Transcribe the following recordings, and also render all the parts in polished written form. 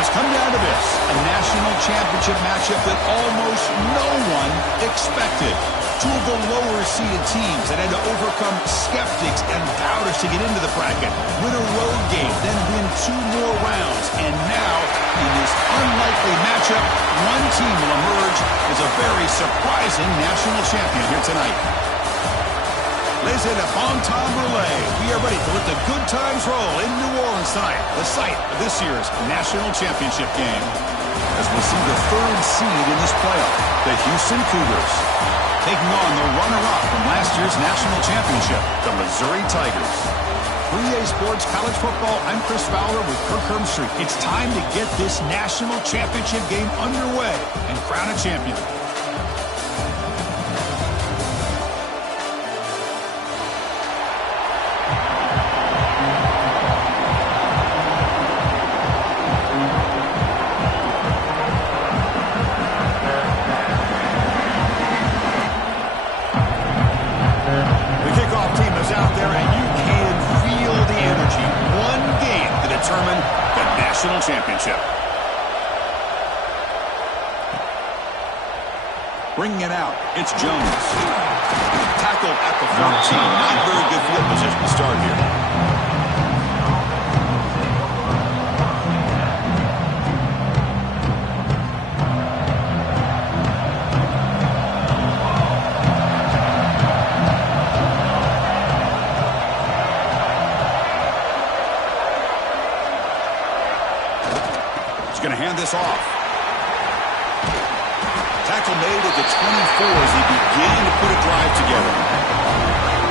has come down to this, a national championship matchup that almost no one expected. Two of the lower-seeded teams that had to overcome skeptics and doubters to get into the bracket, win a road game, then win 2 more rounds. And now, in this unlikely matchup, one team will emerge as a very surprising national champion here tonight. Ladies and bon temps brulee, we are ready to let the good times roll in New Orleans tonight, the site of this year's national championship game. As we'll see the 3rd seed in this playoff, the Houston Cougars, taking on the runner-up from last year's national championship, the Missouri Tigers. 3A Sports College Football, I'm Chris Fowler with Kirk Herbstreit. It's time to get this national championship game underway and crown a champion. Championship. Bringing it out, it's Jones. Tackled at the 14. Not very good field position to start here. Going to hand this off. Tackle made at the 24 as he began to put a drive together.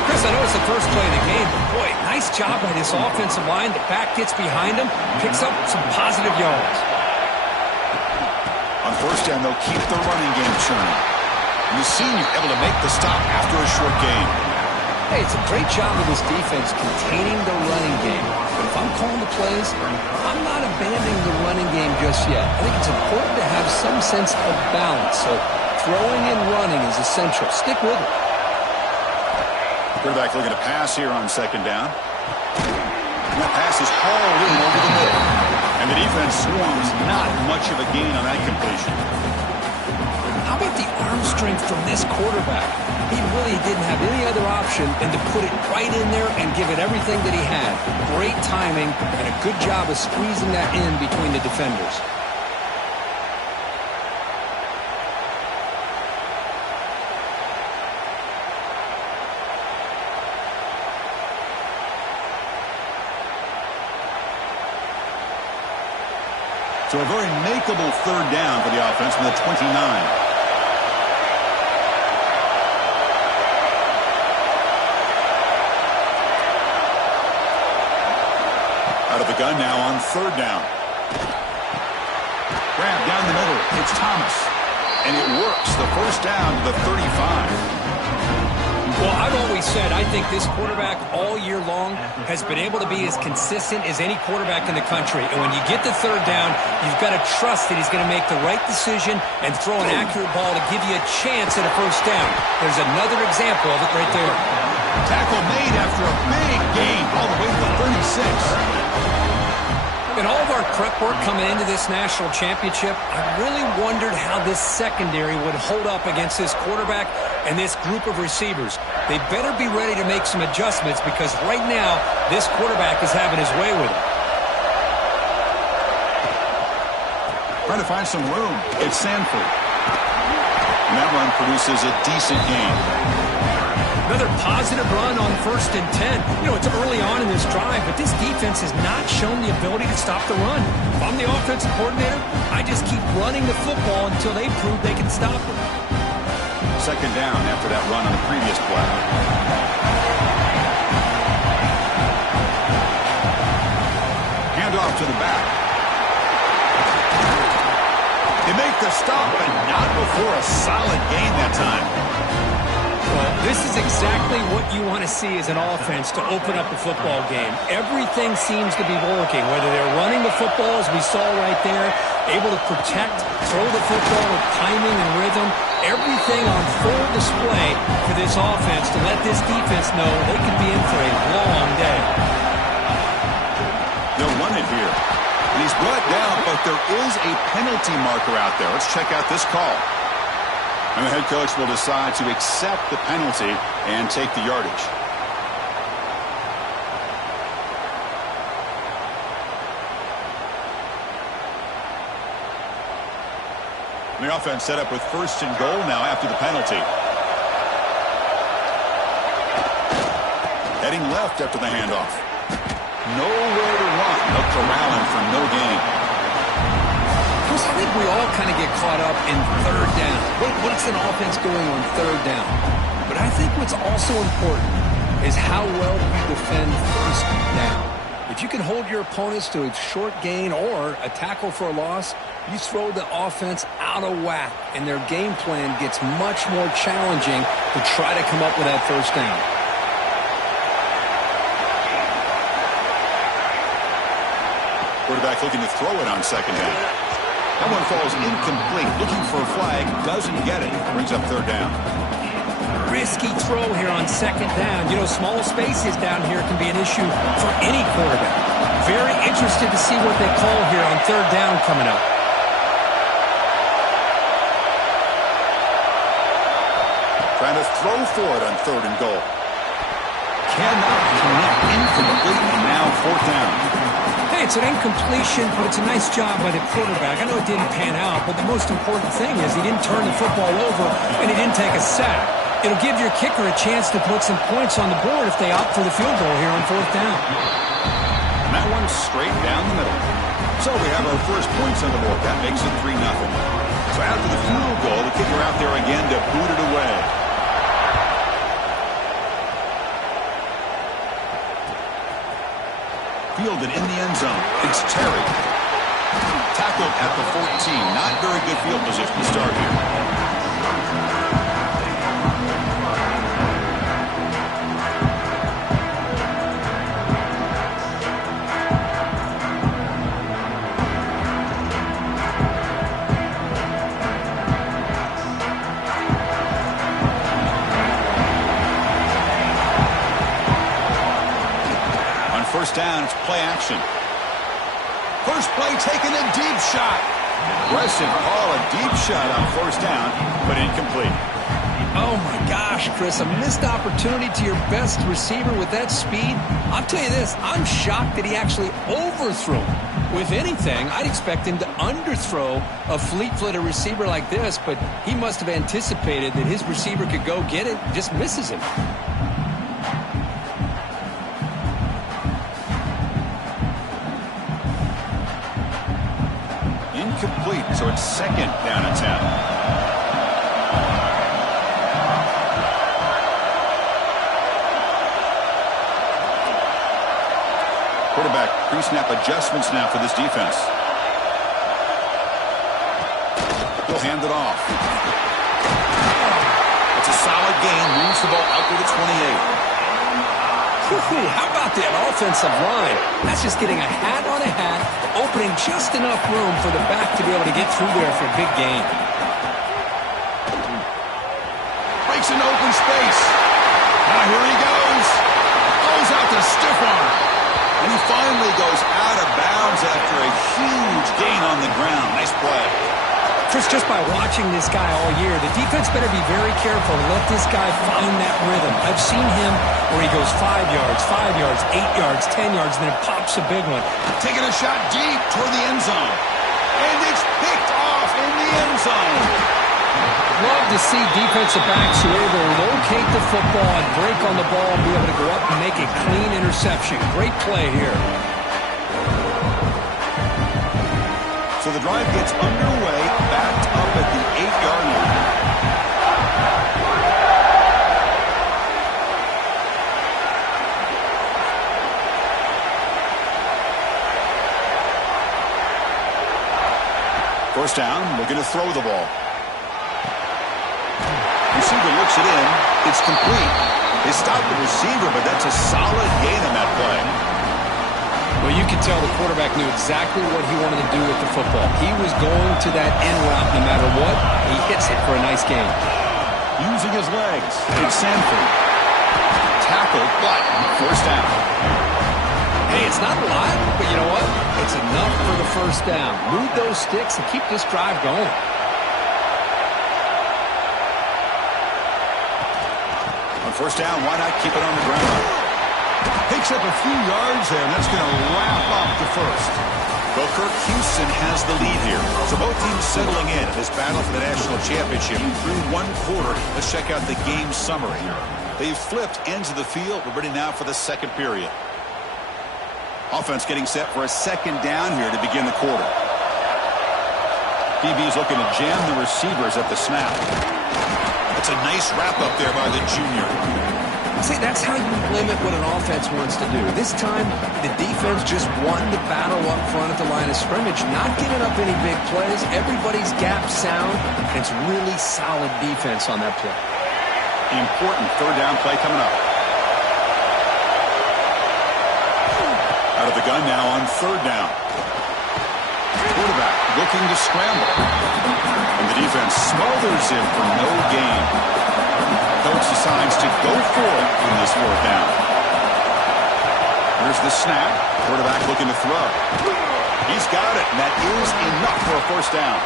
Chris, I know it's the first play of the game, but boy, nice job by this offensive line. The back gets behind him, picks up some positive yards. On first down, they'll keep the running game churning. And the senior able to make the stop after a short gain. Hey, it's a great job of this defense containing the running game. But if I'm calling the plays, I'm not abandoning the running game just yet. I think it's important to have some sense of balance. So throwing and running is essential. Stick with it. Quarterback looking to pass here on 2nd down. And that pass is hauled in over the middle. And the defense swarms not much of a gain on that completion. How about the arm strength from this quarterback? He really didn't have any other option than to put it right in there and give it everything that he had. Great timing and a good job of squeezing that in between the defenders. So a very makeable 3rd down for the offense from the 29. Out of the gun now on 3rd down. Grab down the middle. It's Thomas. And it works. The first down to the 35. Well, I've always said I think this quarterback all year long has been able to be as consistent as any quarterback in the country. And when you get the 3rd down, you've got to trust that he's going to make the right decision and throw an accurate ball to give you a chance at a first down. There's another example of it right there. Tackle made after a big gain all the way to the 36. In all of our prep work coming into this national championship, I really wondered how this secondary would hold up against this quarterback and this group of receivers. They better be ready to make some adjustments because right now, this quarterback is having his way with it. Trying to find some room. It's Sanford. And that run produces a decent gain. Another positive run on 1st and 10. You know, it's early on in this drive, but this defense has not shown the ability to stop the run. If I'm the offensive coordinator, I just keep running the football until they prove they can stop it. 2nd down after that run on the previous play. Hand off to the back. They make the stop, but not before a solid gain that time. Well, this is exactly what you want to see as an offense to open up a football game. Everything seems to be working, whether they're running the football, as we saw right there, able to protect, throw the football with timing and rhythm, everything on full display for this offense to let this defense know they could be in for a long day. They'll run it here. And he's brought down, but but there is a penalty marker out there. Let's check out this call. And the head coach will decide to accept the penalty and take the yardage. The offense set up with 1st and goal now after the penalty. Heading left after the handoff. Nowhere to run. No corralling for no gain. Chris, I think we all kind of get caught up in 3rd down. What's an offense doing on 3rd down? But I think what's also important is how well you defend 1st down. If you can hold your opponents to a short gain or a tackle for a loss, you throw the offense out of whack, and their game plan gets much more challenging to try to come up with that 1st down. Quarterback looking to throw it on 2nd down. That one falls incomplete. Looking for a flag, doesn't get it. Brings up 3rd down. Risky throw here on 2nd down. You know, small spaces down here can be an issue for any quarterback. Very interested to see what they call here on 3rd down coming up. Trying to throw for it on 3rd and goal. Cannot connect. Incomplete, and now 4th down. Hey, it's an incompletion, but it's a nice job by the quarterback. I know it didn't pan out, but the most important thing is he didn't turn the football over and he didn't take a sack. It'll give your kicker a chance to put some points on the board if they opt for the field goal here on 4th down. And that one's straight down the middle. So we have our first points on the board. That makes it 3-0. So after the field goal, the kicker out there again to boot it away. Fielded in the end zone. It's Terry. Tackled at the 14. Not very good field position to start here. First down, it's play action. First play taken, a deep shot. Aggressive call, a deep shot on 1st down, but incomplete. Oh my gosh, Chris, a missed opportunity to your best receiver with that speed. I'll tell you this, I'm shocked that he actually overthrew him. With anything, I'd expect him to underthrow a fleet-footed receiver like this, but he must have anticipated that his receiver could go get it and just misses him. Complete, so it's 2nd down and 10. Quarterback pre-snap adjustments now for this defense. He'll hand it off. It's a solid gain, moves the ball out to the 28. How about that offensive line? That's just getting a hat on a hat, opening just enough room for the back to be able to get through there for a big gain. Breaks an open space. Now here he goes. Goes out to stiff arm. And he finally goes out of bounds after a huge gain on the ground. Nice play. Chris, just by watching this guy all year, the defense better be very careful to let this guy find that rhythm. I've seen him where he goes 5 yards, 8 yards, 10 yards, and then pops a big one. Taking a shot deep toward the end zone. And it's picked off in the end zone. Love to see defensive backs who are able to locate the football and break on the ball and be able to go up and make a clean interception. Great play here. So the drive gets underway, backed up at the 8-yard line. First down, looking to throw the ball. Receiver looks it in. It's complete. They stopped the receiver, but that's a solid gain on that play. Well, you can tell the quarterback knew exactly what he wanted to do with the football. He was going to that end route no matter what. He hits it for a nice gain. Using his legs. It's Sanford. Tackled, but first down. Hey, it's not a lot, but you know what? It's enough for the first down. Move those sticks and keep this drive going. On first down, why not keep it on the ground? Picks up a few yards there, and that's going to wrap up the first. Well, Kirk, Houston has the lead here. So both teams settling in this battle for the national championship through one quarter. Let's check out the game summary. They've flipped ends of the field. We're ready now for the second period. Offense getting set for a second down here to begin the quarter. DB's looking to jam the receivers at the snap. That's a nice wrap-up there by the junior. See, that's how you limit what an offense wants to do. This time, the defense just won the battle up front at the line of scrimmage, not giving up any big plays. Everybody's gap sound. It's really solid defense on that play. Important third down play coming up. Out of the gun now on third down. Quarterback looking to scramble. And the defense smothers him for no gain. Coach decides to go for it in this fourth down. Here's the snap. Quarterback looking to throw. He's got it, and that is enough for a first down.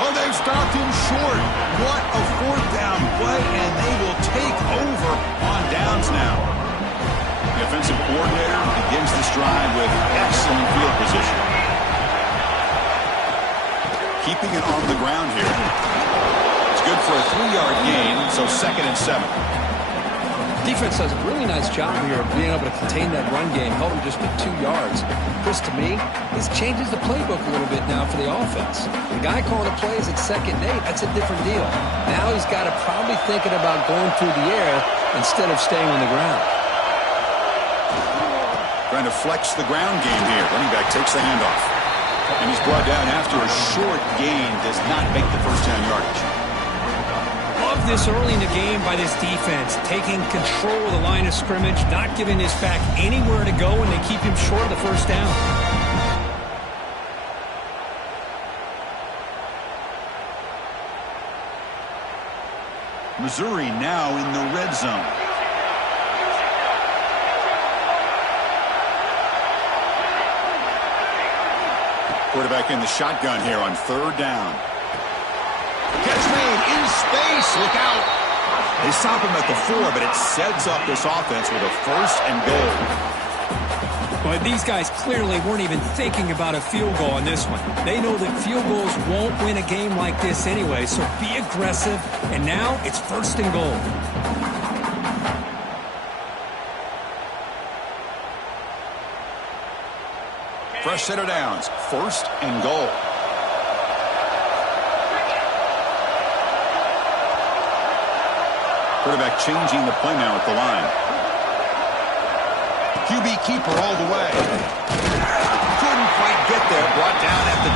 Oh, they've stopped him short. What a fourth down play, and they will take over on downs now. The offensive coordinator begins this drive with excellent field position. Keeping it on the ground here. It's good for a 3-yard gain, so 2nd and 7. Defense does a really nice job here of being able to contain that run game, held him just at 2 yards. Chris, to me, this changes the playbook a little bit now for the offense. The guy calling the plays at 2nd and 8, that's a different deal. Now he's got to probably thinking about going through the air instead of staying on the ground. Trying to flex the ground game here. Running back takes the handoff. And he's brought down after a short gain. Does not make the first down yardage. Love this early in the game by this defense. Taking control of the line of scrimmage. Not giving this back anywhere to go. And they keep him short of the first down. Missouri now in the red zone. Quarterback in the shotgun here on third down. Catch made in space. Look out. They stop him at the 4, but it sets up this offense with a 1st and goal. But these guys clearly weren't even thinking about a field goal on this one. They know that field goals won't win a game like this anyway, so be aggressive. And now it's 1st and goal. Fresh set of downs. 1st and goal. Quarterback changing the play now at the line. QB keeper all the way. Couldn't quite get there. Brought down at the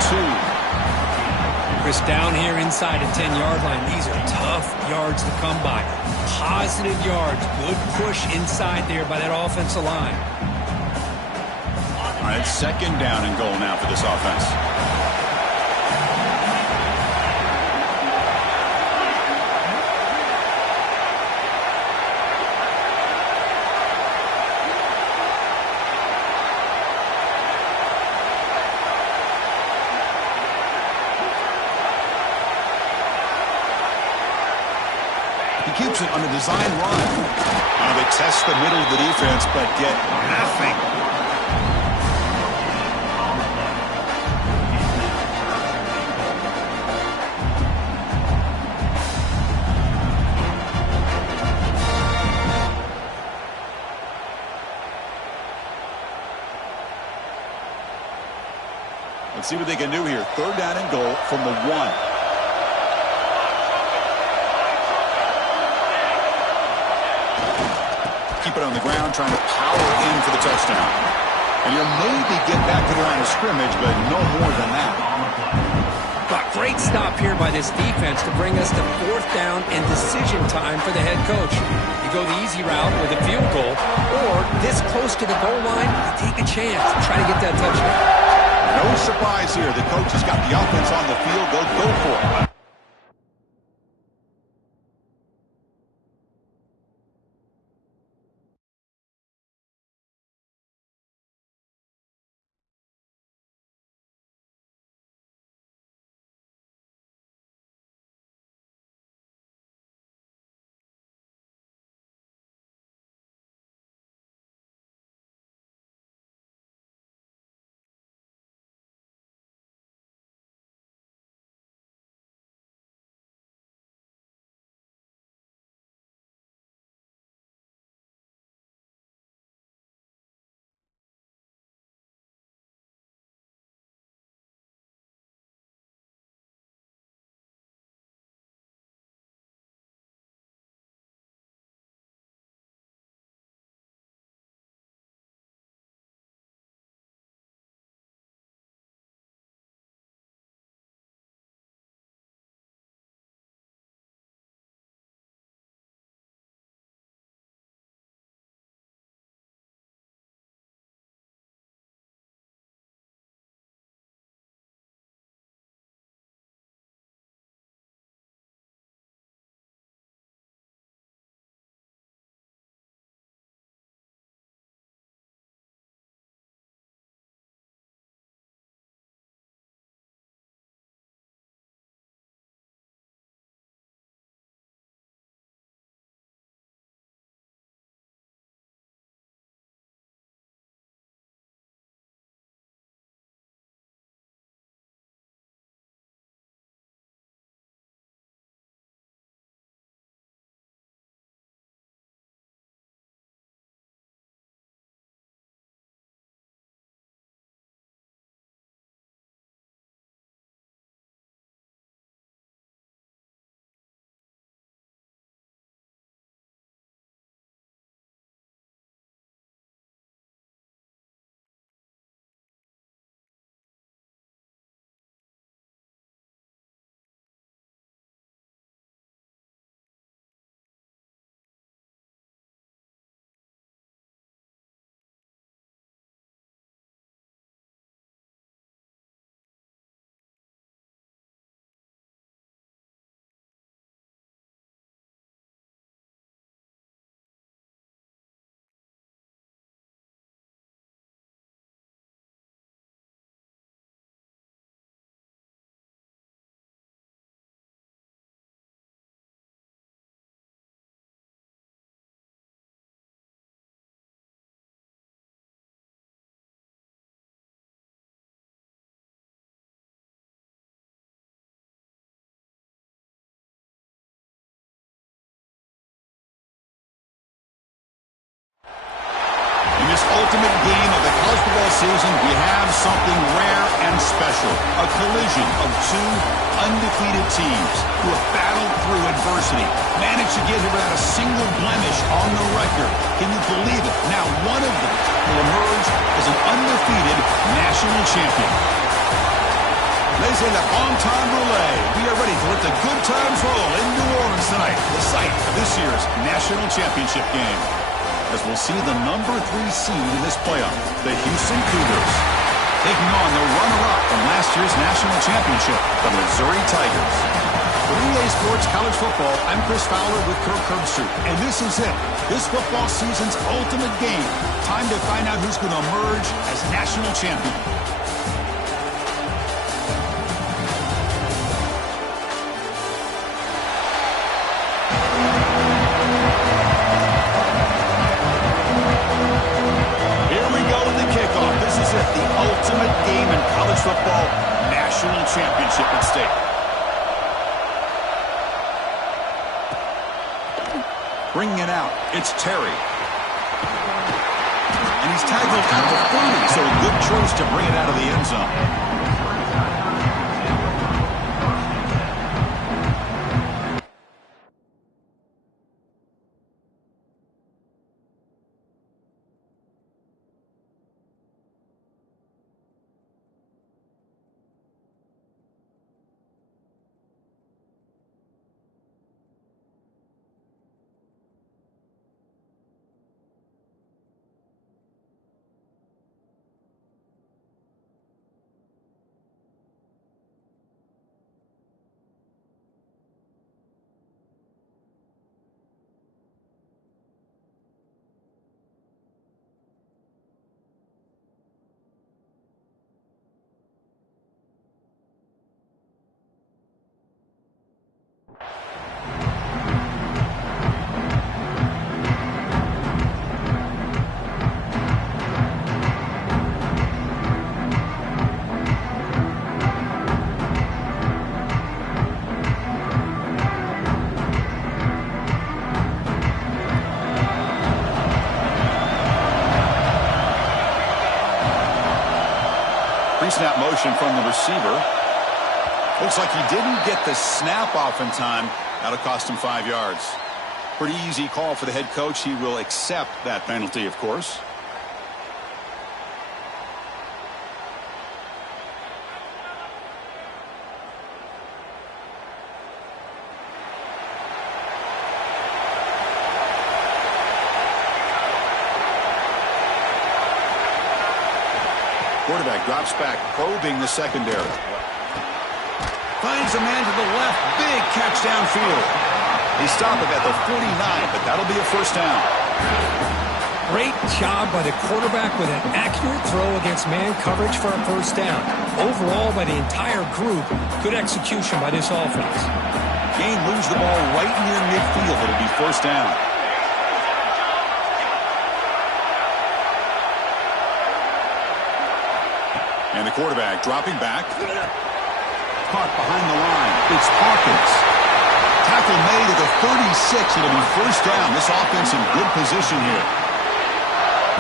2. Chris, down here inside the 10-yard line. These are tough yards to come by. Positive yards. Good push inside there by that offensive line. All right, 2nd down and goal now for this offense. He keeps it on a design run. They test the middle of the defense, but get nothing. Let's see what they can do here. 3rd down and goal from the 1. Keep it on the ground, trying to power in for the touchdown. And he'll maybe get back to the line of scrimmage, but no more than that. But great stop here by this defense to bring us to 4th down and decision time for the head coach. You go the easy route with a field goal, or this close to the goal line, you take a chance to try to get that touchdown. No surprise here. The coach has got the offense on the field. They'll go for it. ultimate game of the college football season, we have something rare and special. A collision of two undefeated teams who have battled through adversity, managed to get here without a single blemish on the record. Can you believe it? Now one of them will emerge as an undefeated national champion. Laissez le bon temps rouler. We are ready to let the good times roll in New Orleans tonight, the site of this year's national championship game. As we'll see the number 3 seed in this playoff, the Houston Cougars, taking on the runner-up from last year's national championship, the Missouri Tigers. For EA Sports College Football, I'm Chris Fowler with Kirk Herbstreit, and this is it. This football season's ultimate game. Time to find out who's going to emerge as national champion. Ultimate game in college football, national championship at stake. Bringing it out, it's Terry. And he's tackled at the 30, so a good choice to bring it out of the end zone. Pre-snap motion from the receiver. Looks like he didn't get the snap off in time. That'll cost him 5 yards. Pretty easy call for the head coach. He will accept that penalty, of course. Quarterback drops back, probing the secondary. Finds a man to the left. Big catch downfield. He stopped him at the 49, but that'll be a first down. Great job by the quarterback with an accurate throw against man coverage for a first down. Overall, by the entire group, good execution by this offense. Gain moves the ball right near midfield. It'll be first down. And the quarterback dropping back. Caught behind the line. It's Hawkins. Tackle made at the 36. It'll be first down. This offense in good position here.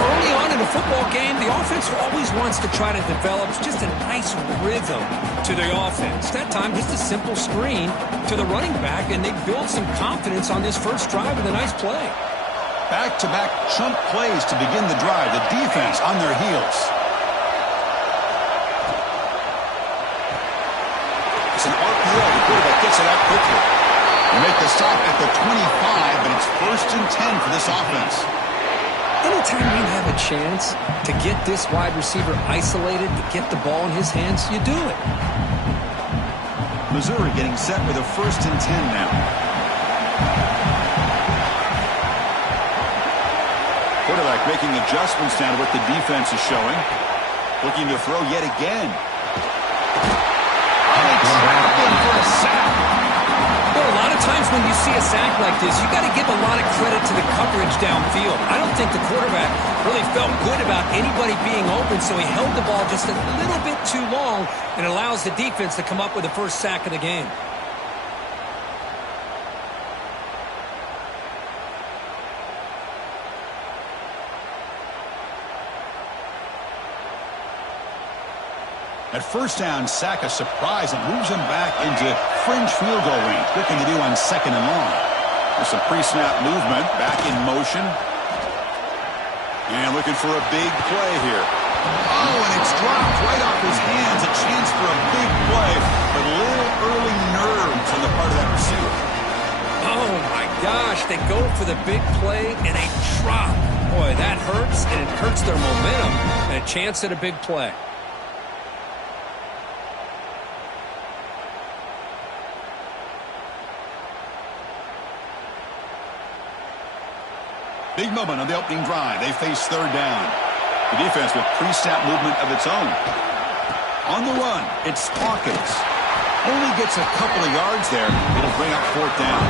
Early on in a football game, the offense always wants to try to develop just a nice rhythm to their offense. That time, just a simple screen to the running back, and they build some confidence on this first drive with a nice play. Back-to-back chunk plays to begin the drive. The defense on their heels. It's an RPO. The quarterback gets it out quickly. They make the stop at the 25, but it's first and 10 for this offense. Anytime you have a chance to get this wide receiver isolated, to get the ball in his hands, you do it. Missouri getting set with a first and 10 now. Quarterback making adjustments down to what the defense is showing. Looking to throw yet again. For a sack. Well, a lot of times when you see a sack like this, you got to give a lot of credit to the coverage downfield. I don't think the quarterback really felt good about anybody being open, so he held the ball just a little bit too long and allows the defense to come up with the first sack of the game. At first down, sack a surprise and moves him back into fringe field goal range. What can they do on 2nd and long? There's some pre-snap movement, back in motion. And looking for a big play here. Oh, and it's dropped right off his hands. A chance for a big play, but a little early nerves on the part of that receiver. Oh, my gosh. They go for the big play, and they drop. Boy, that hurts, and it hurts their momentum. And a chance at a big play. Big moment on the opening drive. They face 3rd down. The defense with pre-snap movement of its own. On the run, it's Hawkins. Only gets a couple of yards there. It'll bring up 4th down.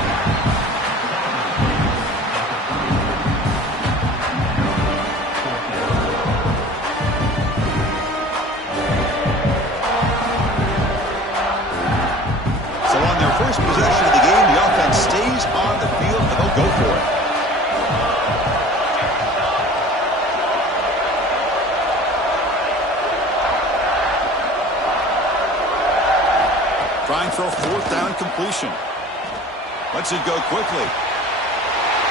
First possession of the game, the offense stays on the field, and they'll go for it. Trying for a 4th down completion. Lets it go quickly.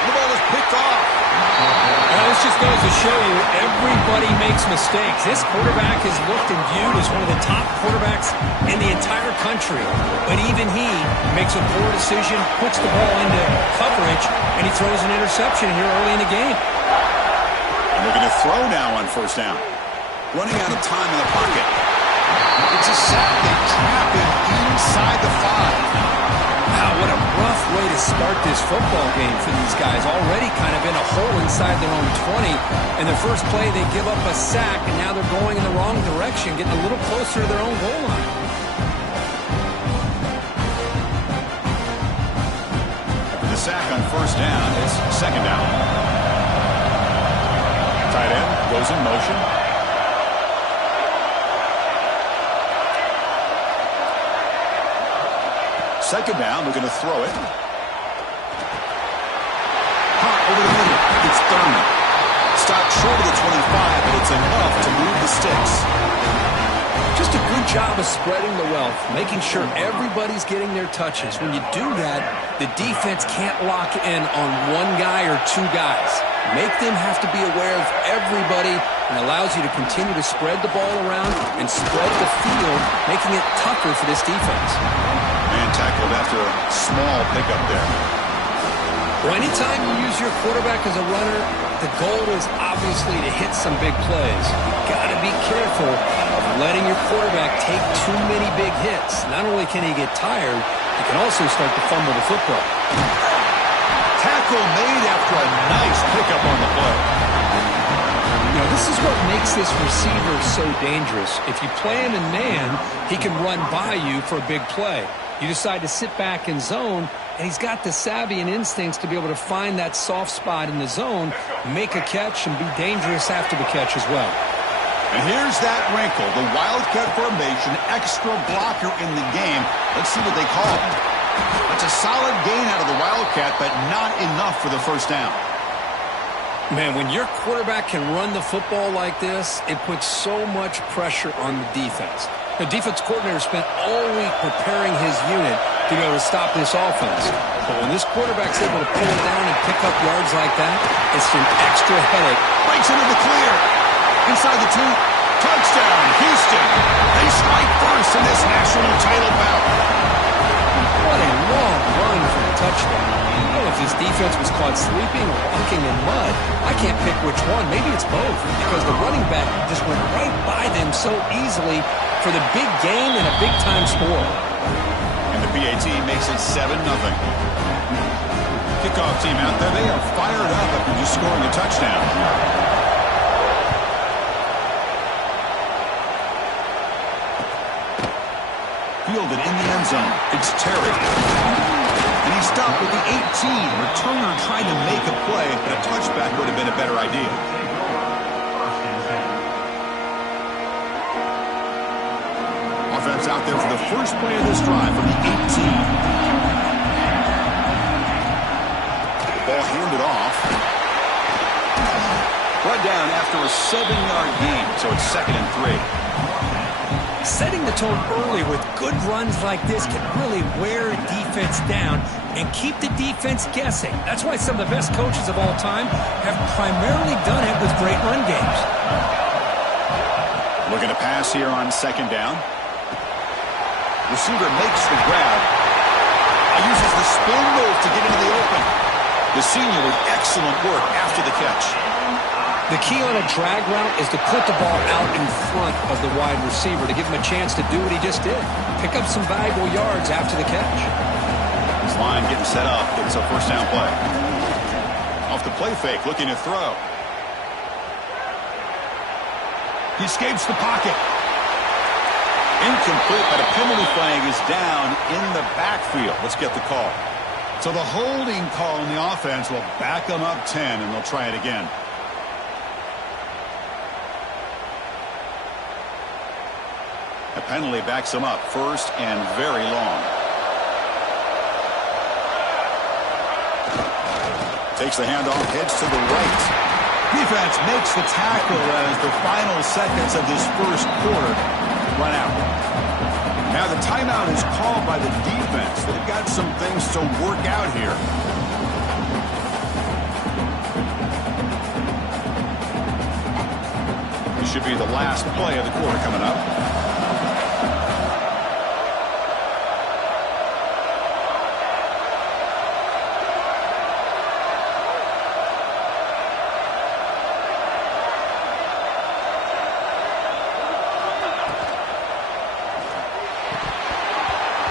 The ball is picked off. Well, this just goes to show you everybody makes mistakes. This quarterback is looked and viewed as one of the top quarterbacks in the entire country. But even he makes a poor decision, puts the ball into coverage, and he throws an interception here early in the game. And looking to throw now on 1st down. Running out of time in the pocket. It's a sack. They trap him inside the 5. Wow, what a rough way to start this football game for these guys. Already kind of in a hole inside their own 20. And their first play, they give up a sack, and now they're going in the wrong direction, getting a little closer to their own goal line. After the sack on 1st down, it's 2nd down. Tight end goes in motion. Second down, we're going to throw it. Hot over the middle. It's Thurman. Stopped short of the 25, but it's enough to move the sticks. Just a good job of spreading the wealth, making sure everybody's getting their touches. When you do that, the defense can't lock in on one guy or 2 guys. Make them have to be aware of everybody, and allows you to continue to spread the ball around and spread the field, making it tougher for this defense. Man tackled after a small pickup there. Well, anytime you use your quarterback as a runner, the goal is obviously to hit some big plays. You've got to be careful of letting your quarterback take too many big hits. Not only can he get tired, he can also start to fumble the football. Tackle made after a nice pickup on the play. You know, this is what makes this receiver so dangerous. If you play him in man, he can run by you for a big play. You decide to sit back in zone, and he's got the savvy and instincts to be able to find that soft spot in the zone, make a catch, and be dangerous after the catch as well. And here's that wrinkle, the Wildcat formation, extra blocker in the game. Let's see what they call it. It's a solid gain out of the Wildcat, but not enough for the 1st down. Man, when your quarterback can run the football like this, it puts so much pressure on the defense. The defense coordinator spent all week preparing his unit to be able to stop this offense. But when this quarterback's able to pull it down and pick up yards like that, it's an extra headache. Breaks into the clear. Inside the 2. Touchdown, Houston. They strike first in this national title bout. What a long run for a touchdown. I don't know if this defense was caught sleeping or walking in mud. I can't pick which one. Maybe it's both, because the running back just went right by them so easily for the big gain and a big-time score. And the PAT makes it 7-0. Kickoff team out there, they are fired up after just scoring a touchdown. Fielded in the end zone. It's Terry. And he stopped with the 18. Returner tried to make a play, but a touchback would have been a better idea. Offense out there for the first play of this drive from the 18. The ball handed off. Brought down after a 7-yard gain, so it's 2nd and 3. Setting the tone early with good runs like this can really wear a defense down and keep the defense guessing. That's why some of the best coaches of all time have primarily done it with great run games. Looking to pass here on second down. Receiver makes the grab. Uses the spin move to get into the open. The senior with excellent work after the catch. The key on a drag route is to put the ball out in front of the wide receiver to give him a chance to do what he just did. Pick up some valuable yards after the catch. His line getting set up. It's a first down play. Off the play fake, looking to throw. He escapes the pocket. Incomplete, but a penalty flag is down in the backfield. Let's get the call. So the holding call on the offense will back them up 10, and they'll try it again. The penalty backs them up first and very long. Takes the handoff, heads to the right. Defense makes the tackle as the final seconds of this first quarter run out. Now the timeout is called by the defense. They've got some things to work out here. This should be the last play of the quarter coming up.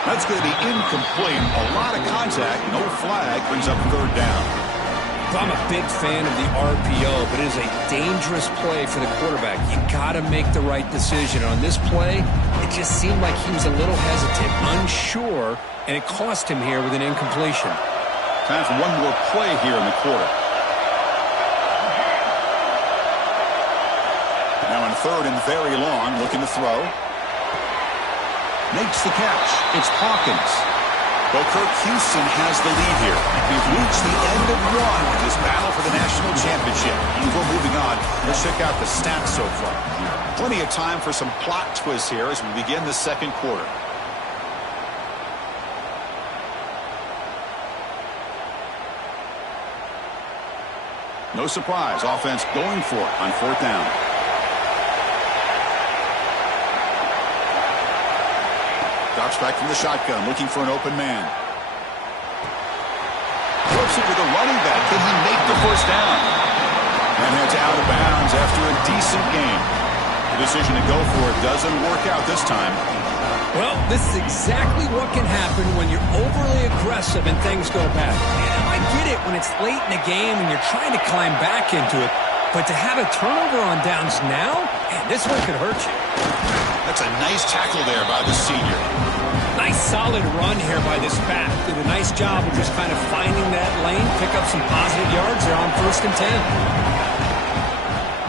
That's going to be incomplete. A lot of contact. No flag. Brings up third down. I'm a big fan of the RPO, but it is a dangerous play for the quarterback. You got to make the right decision. On this play, it just seemed like he was a little hesitant, unsure, and it cost him here with an incompletion. Time for one more play here in the quarter. Now in third and very long, looking to throw. Makes the catch. It's Hawkins. Well, Kirk, Houston has the lead here. We've reached the end of one in this battle for the national championship. Before moving on, let's check out the stats so far. Plenty of time for some plot twists here as we begin the second quarter. No surprise, offense going for it on fourth down. Drops back from the shotgun, looking for an open man. Flips it to the running back. Can he make the first down? And heads out of bounds after a decent game. The decision to go for it doesn't work out this time. Well, this is exactly what can happen when you're overly aggressive and things go bad. I get it when it's late in the game and you're trying to climb back into it. But to have a turnover on downs now, man, this one could hurt you. That's a nice tackle there by the senior. Nice solid run here by this back. Did a nice job of just kind of finding that lane, pick up some positive yards there on 1st and 10.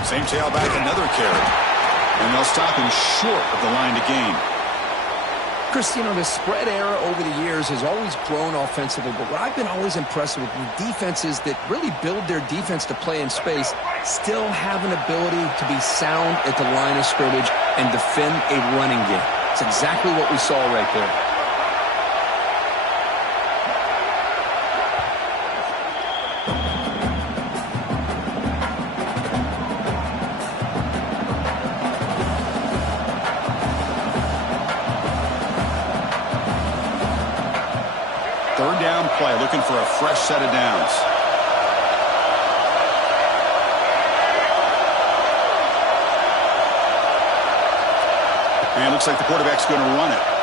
Same tailback, another carry. And they'll stop him short of the line to gain. Chris, you know, the spread era over the years has always grown offensively, but what I've been always impressed with defenses that really build their defense to play in space still have an ability to be sound at the line of scrimmage and defend a running game. It's exactly what we saw right there. Third down play, looking for a fresh set of downs. And it looks like the quarterback's going to run it.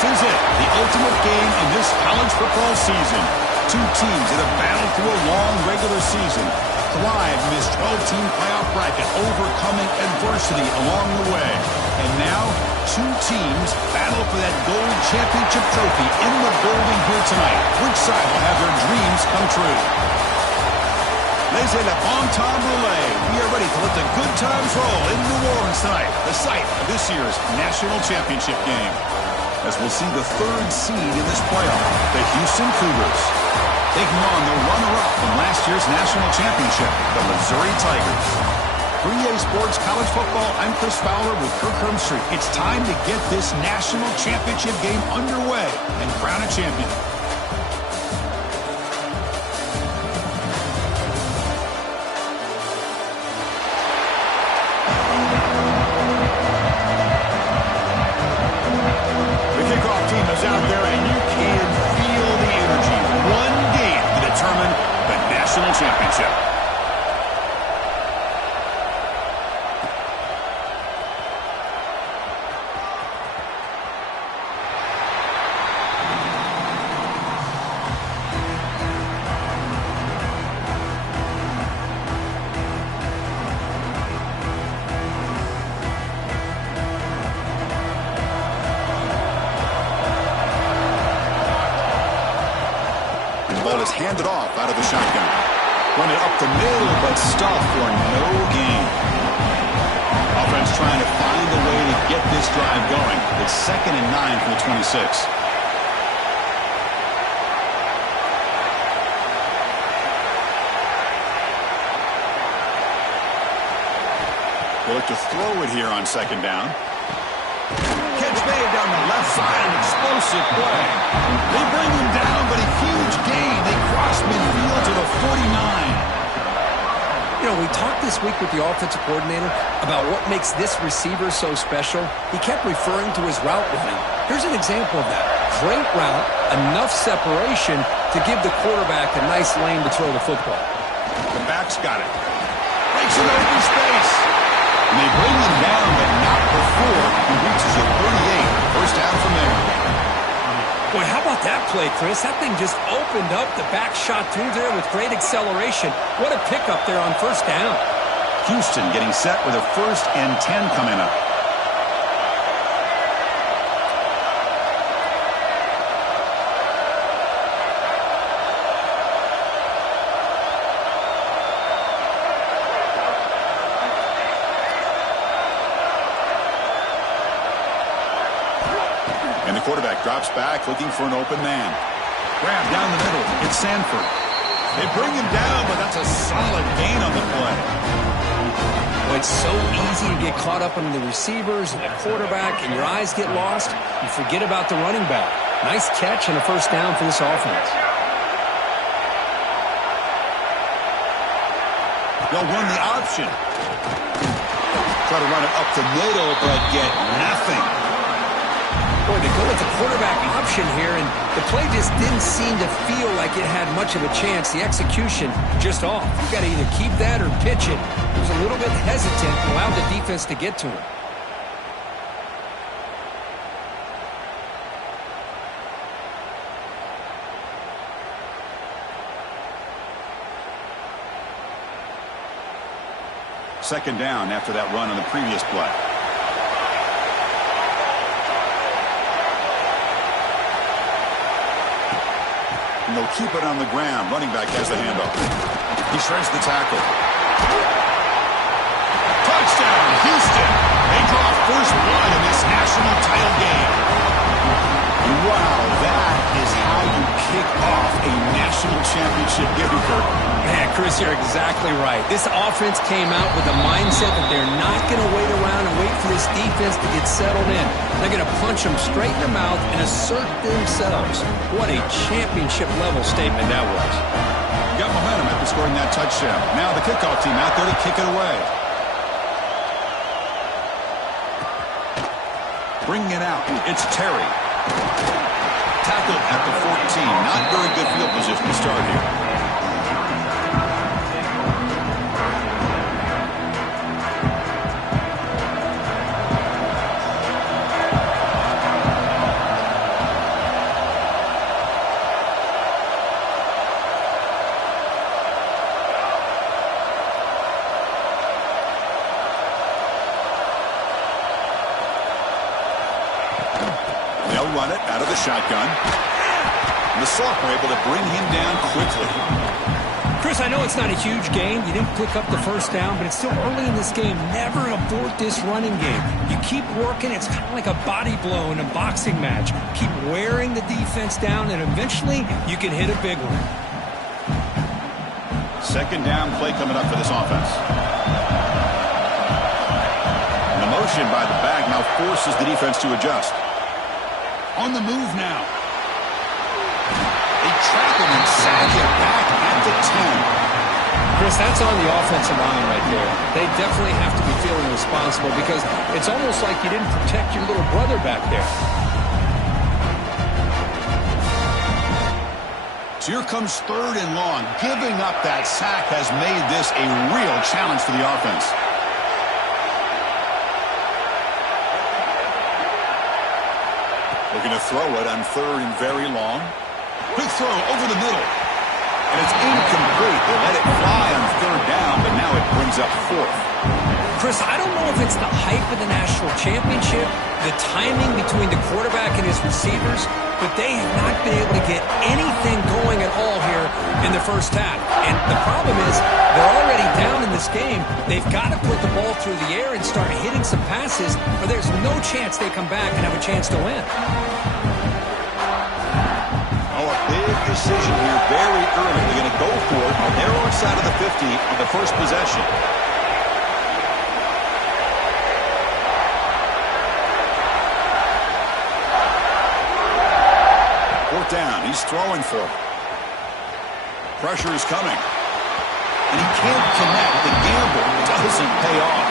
This is it, the ultimate game in this college football season. Two teams that have battled through a long regular season, thrived in this 12-team playoff bracket, overcoming adversity along the way. And now, two teams battle for that gold championship trophy in the building here tonight. Which side will have their dreams come true? Laissez le bon temps rouler. We are ready to let the good times roll in New Orleans tonight, the site of this year's national championship game. As we'll see the third seed in this playoff, the Houston Cougars, taking on the runner-up from last year's national championship, the Missouri Tigers. For EA Sports College Football, I'm Chris Fowler with Kirk Hermstreet. It's time to get this national championship game underway and crown a champion. The kickoff team is out there, and you can feel the energy. One game to determine the national championship. Is handed off out of the shotgun. Run it up the middle, but stuffed for no gain. Offense trying to find a way to get this drive going. It's 2nd and 9 from the 26. They look to throw it here on 2nd down. Catch made down the left side, an explosive play. They bring him down, but a huge gain. They cross midfield to the 49. You know, we talked this week with the offensive coordinator about what makes this receiver so special. He kept referring to his route running. Here's an example of that. Great route, enough separation to give the quarterback a nice lane to throw the football. The back's got it. Breaks an open space. And they bring him down, but not before he reaches the 38. First down from there. Boy, how about that play, Chris? That thing just opened up. The back shot through there with great acceleration. What a pickup there on first down. Houston getting set with a 1st and 10 coming up. And the quarterback drops back, looking for an open man. Grab down the middle. It's Sanford. They bring him down, but that's a solid gain on the play. Well, it's so easy to get caught up on the receivers and the quarterback, and your eyes get lost. You forget about the running back. Nice catch and a first down for this offense. They'll run the option. Try to run it up the middle, but get nothing. Boy, they go with the quarterback option here, and the play just didn't seem to feel like it had much of a chance. The execution just off. You got to either keep that or pitch it. He was a little bit hesitant and allowed the defense to get to him. Second down after that run on the previous play. And they'll keep it on the ground. Running back has the handoff. He shreds the tackle. Touchdown, Houston. They draw first blood in this national title game. Wow, that is how you kick off a national championship game, Kirk. Man, Chris, you're exactly right. This offense came out with a mindset that they're not going to wait around and wait for this defense to get settled in. They're going to punch them straight in the mouth and assert themselves. What a championship-level statement that was. Got momentum after scoring that touchdown. Now the kickoff team out there to kick it away. Bringing it out. It's Terry. Tackled at the 14. Not very good field position to start here. They'll run it out of the shotgun. And the Sophomore able to bring him down quickly. Chris, I know it's not a huge gain. You didn't pick up the first down, but it's still early in this game. Never abort this running game. You keep working. It's kind of like a body blow in a boxing match. Keep wearing the defense down, and eventually you can hit a big one. Second down play coming up for this offense. And the motion by the back now forces the defense to adjust. On the move now. They trap him and sack him back at the 10. Chris, that's on the offensive line right there. They definitely have to be feeling responsible because it's almost like you didn't protect your little brother back there. So here comes 3rd and long. Giving up that sack has made this a real challenge for the offense. Looking to throw it on 3rd and very long. Quick throw over the middle. And it's incomplete. They let it fly on 3rd down, but now it brings up 4th. Chris, I don't know if it's the hype of the national championship, the timing between the quarterback and his receivers, but they have not been able to get anything going at all here in the first half. And the problem is they're already down in this game. They've got to put the ball through the air and start hitting some passes, or there's no chance they come back and have a chance to win. Oh, a big decision here very early. They're going to go for it on their own side of the 50 on the first possession. Down. He's throwing for it. Pressure is coming. And he can't connect. The gamble doesn't pay off.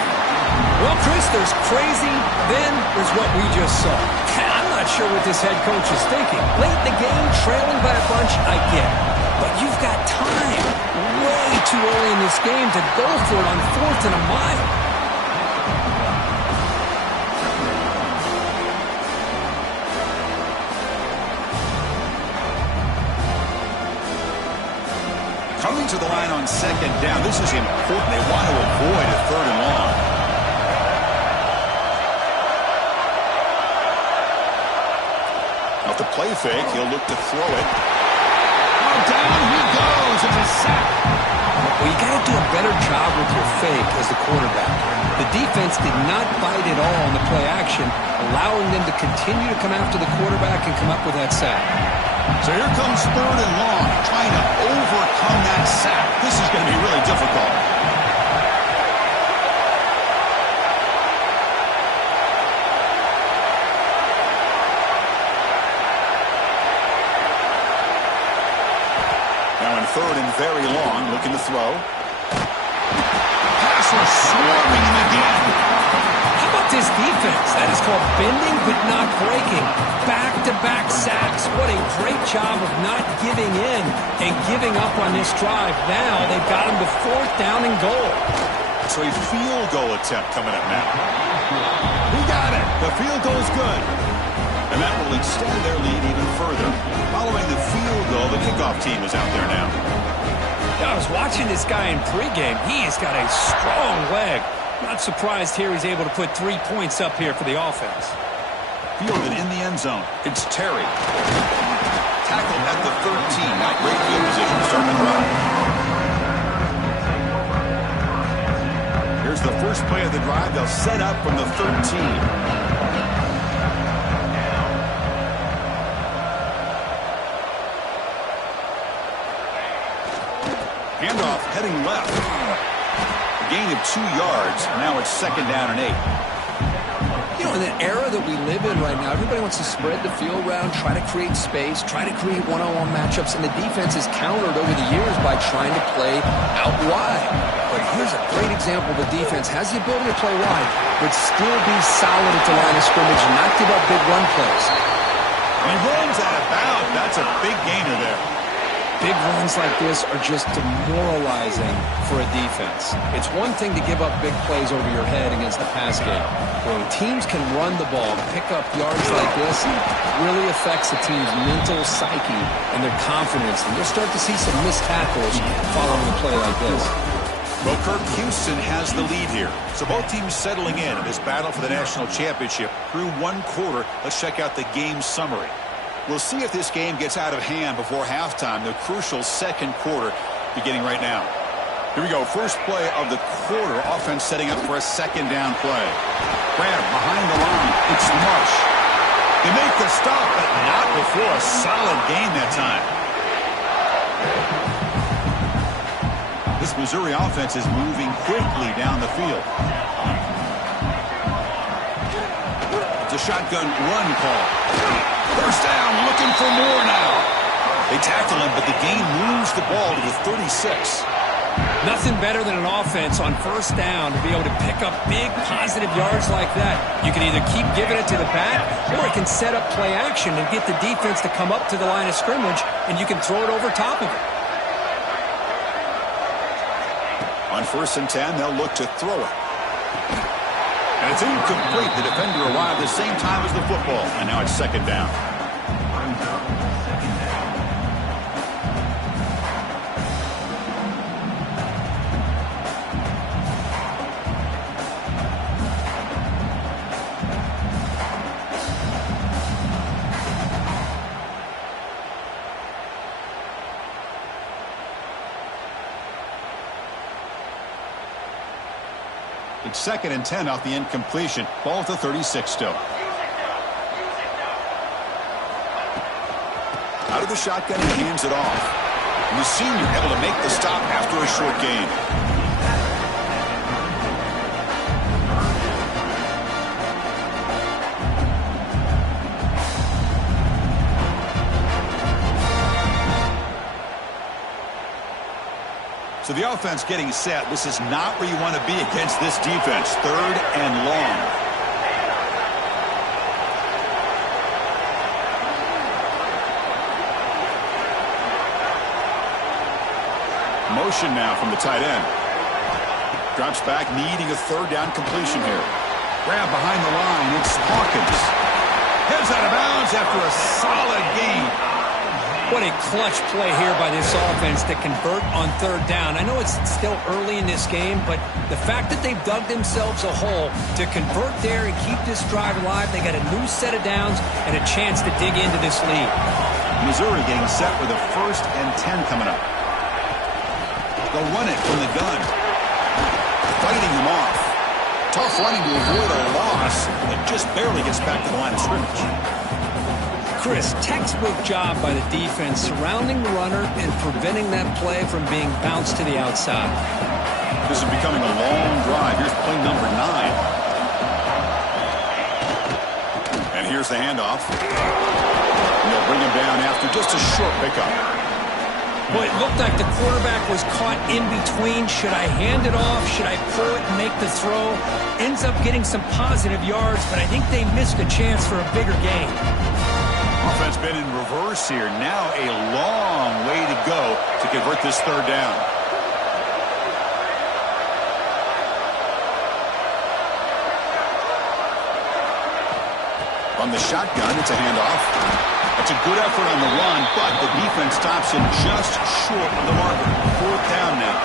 Well, Chris, there's crazy, then there's what we just saw. I'm not sure what this head coach is thinking. Late in the game, trailing by a bunch, I get it. But you've got time, way too early in this game to go for it on 4th and a mile. Coming to the line on 2nd down. This is important. They want to avoid a 3rd and long. Off the play fake, he'll look to throw it. Oh, down he goes. It's a sack. Well, you got to do a better job with your fake as the quarterback. The defense did not bite at all on the play action, allowing them to continue to come after the quarterback and come up with that sack. So here comes 3rd and long, trying to overcome that sack. This is going to be really difficult. Now in 3rd and very long, looking to throw. Passer swarming him again. How about this defense? That is called bending but not breaking. Back-to-back sacks. What a great job of not giving in and giving up on this drive. Now they've got him to 4th down and goal. So a field goal attempt coming up now. He got it. The field goal is good. And that will extend their lead even further. Following the field goal, the kickoff team is out there now. Yeah, I was watching this guy in pregame. He has got a strong leg. Not surprised here he's able to put 3 points up here for the offense. Fielded in the end zone. It's Terry. Tackled at the 13. Not great field position to start the drive. Here's the first play of the drive. They'll set up from the 13. Handoff heading left. A gain of 2 yards. Now it's 2nd down and 8. You know, in the era that we live in right now, everybody wants to spread the field around, try to create space, try to create one-on-one matchups, and the defense is countered over the years by trying to play out wide. But here's a great example. The defense has the ability to play wide, but still be solid at the line of scrimmage and not give up big run plays. When he runs out of bounds, that's a big gainer there. Big runs like this are just demoralizing for a defense. It's one thing to give up big plays over your head against the pass game. When teams can run the ball, pick up yards like this, it really affects the team's mental psyche and their confidence. And you'll start to see some missed tackles following a play like this. Well, Kirk, Houston has the lead here. So both teams settling in this battle for the national championship through one quarter. Let's check out the game summary. We'll see if this game gets out of hand before halftime, the crucial second quarter beginning right now. Here we go. First play of the quarter. Offense setting up for a second down play. Grab behind the line. It's Marsh. They make the stop, but not before a solid gain that time. This Missouri offense is moving quickly down the field. It's a shotgun run call. First down, looking for more now. They tackle him, but the gain moves the ball to the 36. Nothing better than an offense on first down to be able to pick up big positive yards like that. You can either keep giving it to the back, or it can set up play action and get the defense to come up to the line of scrimmage, and you can throw it over top of it. On 1st and 10, they'll look to throw it. And it's incomplete. The defender arrived at the same time as the football. And now it's second down. It's 2nd and 10 off the incompletion. Ball at the 36 still. Out of the shotgun, he hands it off. And the senior able to make the stop after a short gain. So the offense getting set. This is not where you want to be against this defense. 3rd and long. Motion now from the tight end. Drops back, needing a 3rd down completion here. Grab behind the line. It's Hawkins. Heads out of bounds after a solid gain. What a clutch play here by this offense to convert on 3rd down. I know it's still early in this game, but the fact that they've dug themselves a hole to convert there and keep this drive alive, they got a new set of downs and a chance to dig into this lead. Missouri getting set with a 1st and 10 coming up. They'll run it from the gun. Fighting him off. Tough running to avoid a loss, but just barely gets back to the line of scrimmage. Chris, textbook job by the defense surrounding the runner and preventing that play from being bounced to the outside. This is becoming a long drive. Here's play number 9. And here's the handoff. And they'll bring him down after just a short pickup. Well, it looked like the quarterback was caught in between. Should I hand it off? Should I pull it and make the throw? Ends up getting some positive yards, but I think they missed a chance for a bigger gain. Offense been in reverse here. Now a long way to go to convert this 3rd down. From the shotgun, it's a handoff. That's a good effort on the run, but the defense stops him just short of the marker. 4th down now.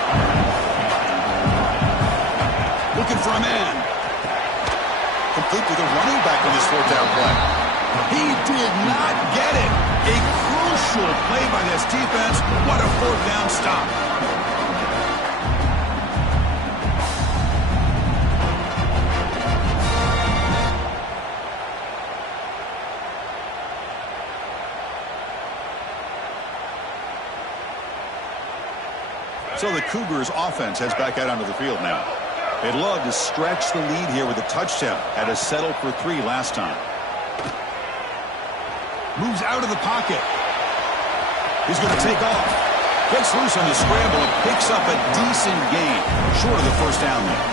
Looking for a man. Complete with a running back on this 4th down play. He did not get it. A crucial play by this defense. What a 4th down stop. So the Cougars offense heads back out onto the field now. They'd love to stretch the lead here with a touchdown. Had to settle for 3 last time. Moves out of the pocket. He's going to take off. Gets loose on the scramble and picks up a decent gain. Short of the 1st down there.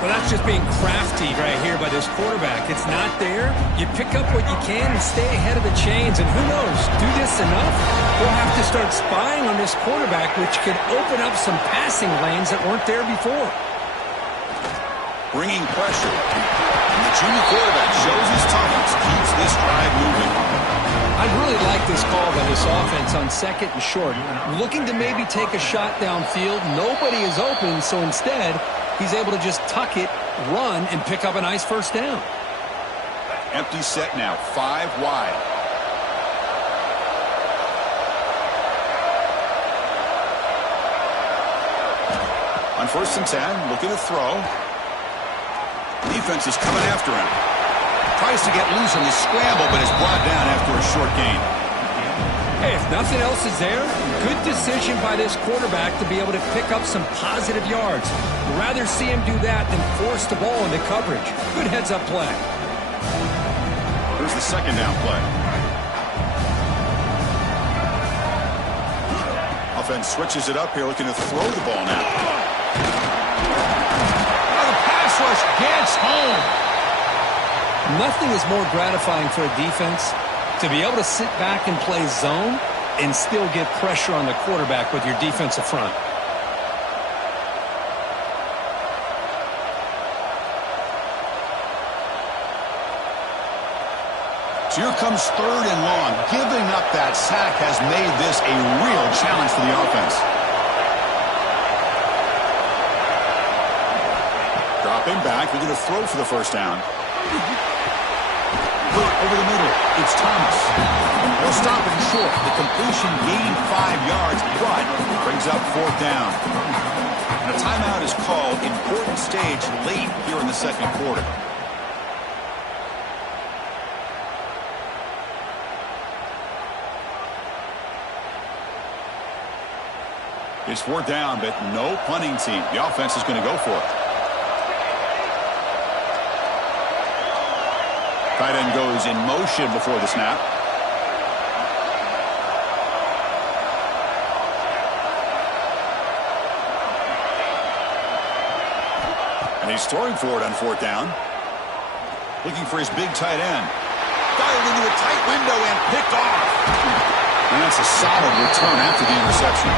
Well, that's just being crafty right here by this quarterback. It's not there. You pick up what you can and stay ahead of the chains. And who knows, do this enough, we'll have to start spying on this quarterback, which could open up some passing lanes that weren't there before. Bringing pressure. And the junior quarterback shows his toughness, keeps this drive moving. I really like this call by this offense on second and short. Looking to maybe take a shot downfield. Nobody is open, so instead, he's able to just tuck it, run, and pick up a nice first down. Empty set now, 5 wide. On 1st and 10, looking to throw. Defense is coming after him. Tries to get loose on the scramble, but is brought down after a short gain. Hey, if nothing else is there, good decision by this quarterback to be able to pick up some positive yards. Rather see him do that than force the ball into coverage. Good heads-up play. Here's the 2nd down play. Offense switches it up here, looking to throw the ball now. Oh, the pass rush gets home. Nothing is more gratifying for a defense to be able to sit back and play zone and still get pressure on the quarterback with your defensive front. So here comes 3rd and long. Giving up that sack has made this a real challenge for the offense. Dropping back, they're going to throw for the first down. Over the middle, it's Thomas. They'll stop him short. The completion gained 5 yards, but brings up 4th down. And a timeout is called. Important stage late here in the 2nd quarter. It's 4th down, but no punting team. The offense is going to go for it. Tight end goes in motion before the snap. And he's throwing for it on 4th down. Looking for his big tight end. Fired into a tight window and picked off. And that's a solid return after the interception.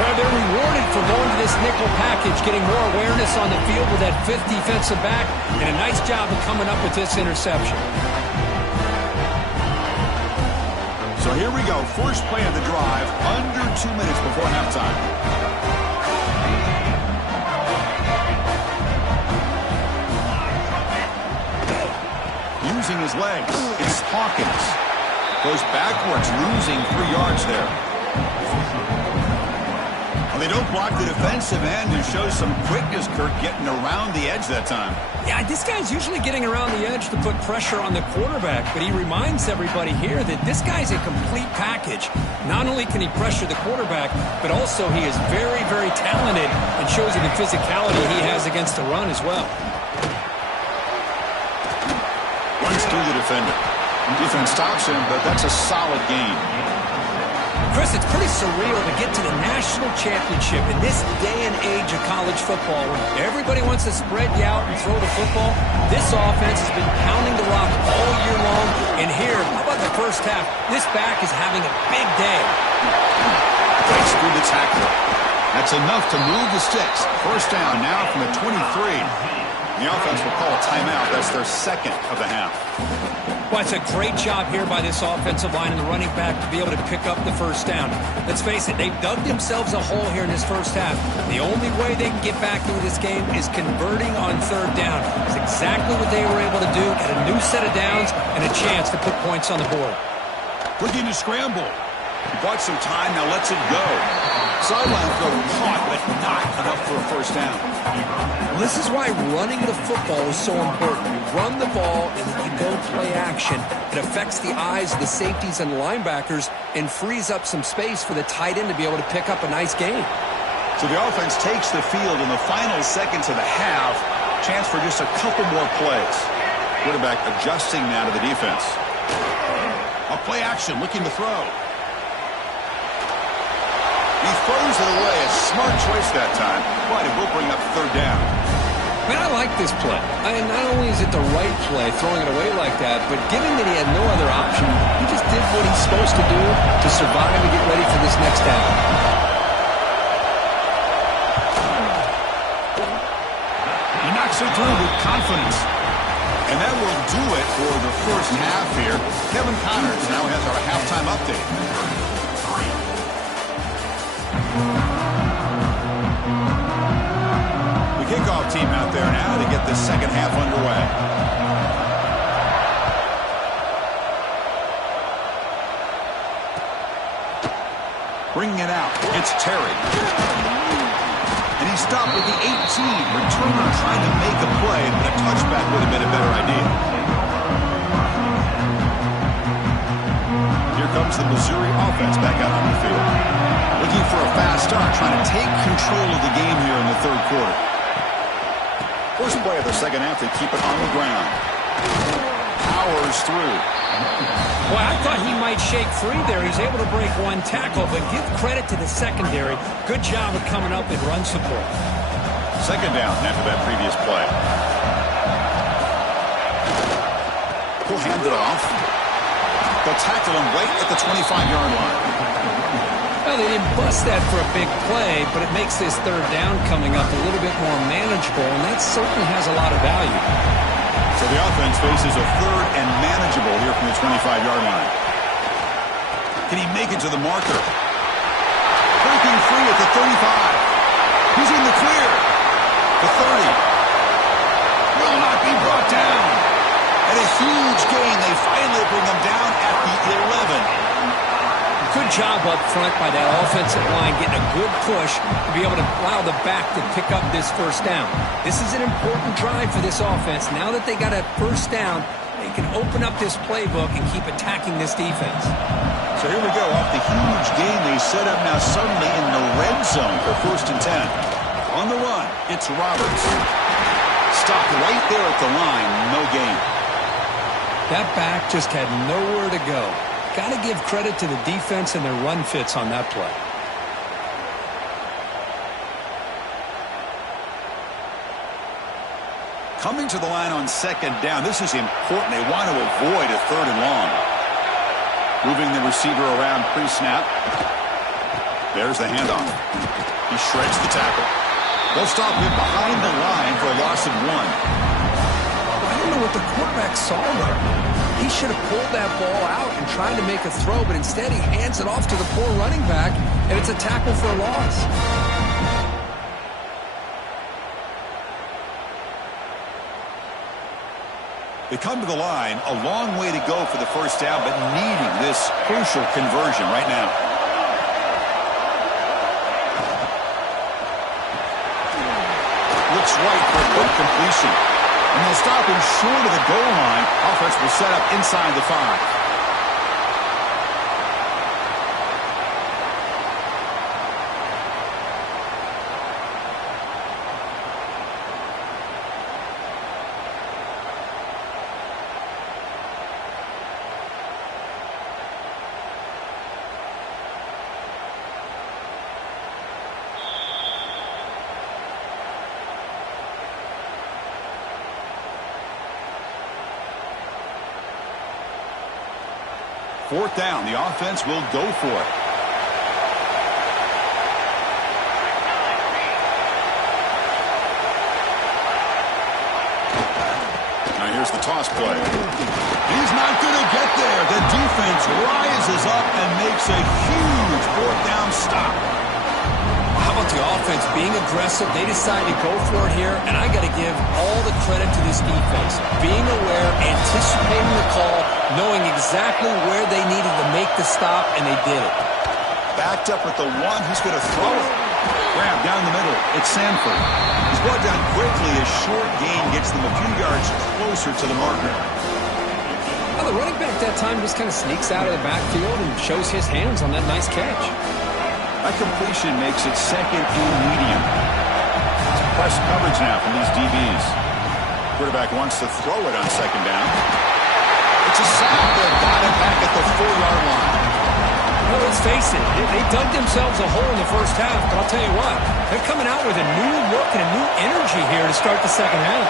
Well, they're rewarded for going to this nickel package, getting more awareness on the field with that 5th defensive back, and a nice job of coming up with this interception. So here we go. First play of the drive, under 2 minutes before halftime. Using his legs, it's Hawkins. Goes backwards, losing 3 yards there. They don't block the defensive end and show some quickness, Kirk, getting around the edge that time. Yeah, this guy's usually getting around the edge to put pressure on the quarterback, but he reminds everybody here that this guy's a complete package. Not only can he pressure the quarterback, but also he is very, very talented and shows you the physicality he has against the run as well. Runs through the defender. Defense stops him, but that's a solid gain. Chris, it's pretty surreal to get to the national championship in this day and age of college football when everybody wants to spread you out and throw the football. This offense has been pounding the rock all year long. And here, how about the first half? This back is having a big day. Breaks through the tackler. That's enough to move the sticks. First down now from the 23. The offense will call a timeout. That's their 2nd of the half. Well, it's a great job here by this offensive line and the running back to be able to pick up the first down. Let's face it, they've dug themselves a hole here in this first half. The only way they can get back into this game is converting on 3rd down. It's exactly what they were able to do, get a new set of downs and a chance to put points on the board. Looking to scramble. He bought some time, now lets it go. Sideline throw caught, but not enough for a first down. Well, this is why running the football is so important. You run the ball and then you go play action. It affects the eyes of the safeties and linebackers and frees up some space for the tight end to be able to pick up a nice gain. So the offense takes the field in the final seconds of the half. Chance for just a couple more plays. Quarterback adjusting now to the defense. A play action, looking to throw. He throws it away. A smart choice that time, but it will bring up 3rd down. Man, I like this play. Not only is it the right play, throwing it away like that, but given that he had no other option, he just did what he's supposed to do to survive and get ready for this next down. He knocks it through with confidence. And that will do it for the first half here. Kevin Connors now has our halftime update. The kickoff team out there now to get the second half underway. Bringing it out. It's Terry. And he stopped with the 18. Returner trying to make a play, but a touchback would have been a better idea. Here comes the Missouri offense back out on the field. Looking for a fast start, trying to take control of the game here in the third quarter. First play of the second half, they keep it on the ground. Powers through. Well, I thought he might shake free there. He's able to break one tackle, but give credit to the secondary. Good job of coming up and run support. Second down after that previous play. He'll hand it off. They'll tackle him right at the 25-yard line. Well, they didn't bust that for a big play, but it makes this third down coming up a little bit more manageable, and that certainly has a lot of value. So the offense faces a third and manageable here from the 25-yard line. Can he make it to the marker? Breaking free at the 35. He's in the clear. The 30. Will not be brought down. And a huge gain. They finally bring them down at the 11. Good job up front by that offensive line, getting a good push to be able to allow the back to pick up this first down. This is an important drive for this offense. Now that they got a first down, they can open up this playbook and keep attacking this defense. So here we go. Off the huge gain they set up now suddenly in the red zone for 1st and 10. On the run, it's Roberts. Stopped right there at the line. No gain. That back just had nowhere to go. Got to give credit to the defense and their run fits on that play. Coming to the line on second down. This is important. They want to avoid a third and long. Moving the receiver around pre-snap. There's the handoff. He shreds the tackle. They'll stop him behind the line for a loss of 1. I don't know what the quarterback saw there. He should have pulled that ball out and tried to make a throw, but instead he hands it off to the poor running back, and it's a tackle for a loss. They come to the line, a long way to go for the first down, but needing this crucial conversion right now. Looks right for a quick completion. And they'll stop him short of the goal line. Offense will set up inside the 5. Fourth down, the offense will go for it. Now here's the toss play. He's not going to get there. The defense rises up and makes a huge fourth down stop. How about the offense being aggressive? They decide to go for it here, and I got to give all the credit to this defense. Being aware, anticipating the call, knowing exactly where they needed to make the stop, and they did it. Backed up at the 1, he's going to throw it. Grab down the middle, it's Sanford. He's brought down quickly. A short gain gets them a few yards closer to the marker. Well, the running back that time just kind of sneaks out of the backfield and shows his hands on that nice catch. That completion makes it second and medium. It's press coverage now from these DBs. Quarterback wants to throw it on second down. It's a sack. They've got it back at the 4-yard line. Well, let's face it, they dug themselves a hole in the first half, but I'll tell you what, they're coming out with a new look and a new energy here to start the second half.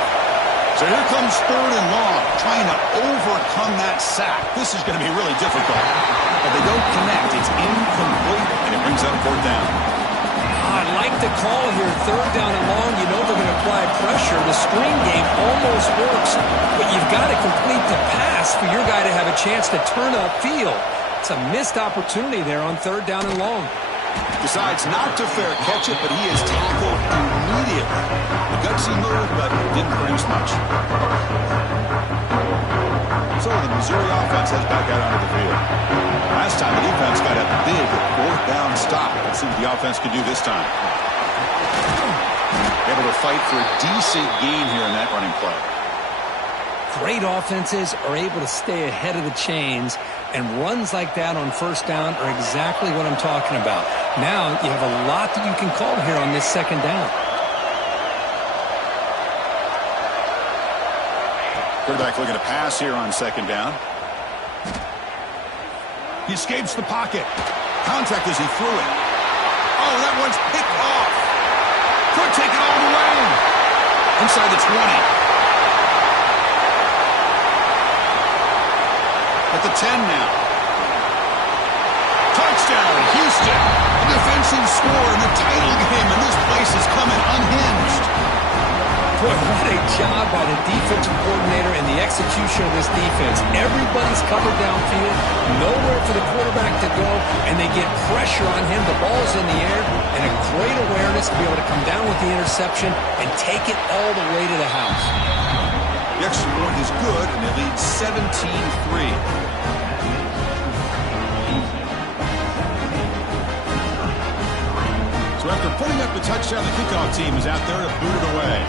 So here comes third and long, trying to overcome that sack. This is going to be really difficult. But they don't connect. It's incomplete, and it brings up fourth down. I like the call here. Third down and long, you know they're going to apply pressure. The screen game almost works, but you've got to complete the pass for your guy to have a chance to turn upfield. It's a missed opportunity there on 3rd down and long. Decides not to fair catch it, but he is tackled immediately. A gutsy move, but didn't produce much. So the Missouri offense heads back out onto the field. Last time the defense got a big 4th down stop. Let's see what the offense can do this time. Able to fight for a decent gain here in that running play. Great offenses are able to stay ahead of the chains, and runs like that on 1st down are exactly what I'm talking about. Now you have a lot that you can call here on this 2nd down. Quarterback looking to pass here on 2nd down. He escapes the pocket. Contact as he threw it. Oh, that one's picked off. Could take it all the way. Inside the 20. At the 10 now. Touchdown, Houston. A defensive score in the title game, and this place is coming unhinged. Boy, what a job by the defensive coordinator and the execution of this defense. Everybody's covered downfield, nowhere for the quarterback to go, and they get pressure on him. The ball's in the air, and a great awareness to be able to come down with the interception and take it all the way to the house. The extra point is good, and they lead 17-3. So after putting up the touchdown, the kickoff team is out there to boot it away.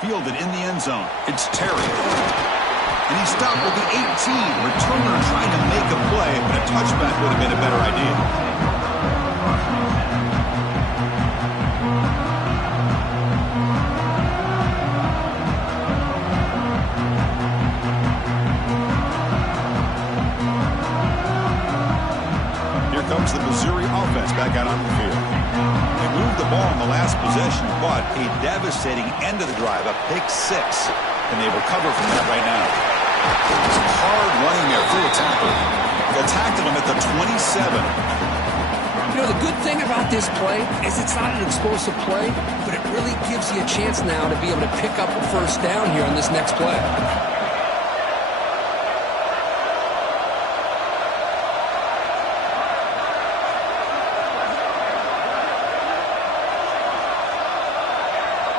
Fielded in the end zone. It's Terry. And he stopped with the 18. Returner trying to make a play, but a touchback would have been a better idea. Here comes the Missouri offense back out on the field. They moved the ball in the last possession, but a devastating end of the drive, a pick 6. And they recover from that right now. Some hard running there through a tackle. They'll tackle him at the 27. You know, the good thing about this play is it's not an explosive play, but it really gives you a chance now to be able to pick up a 1st down here on this next play.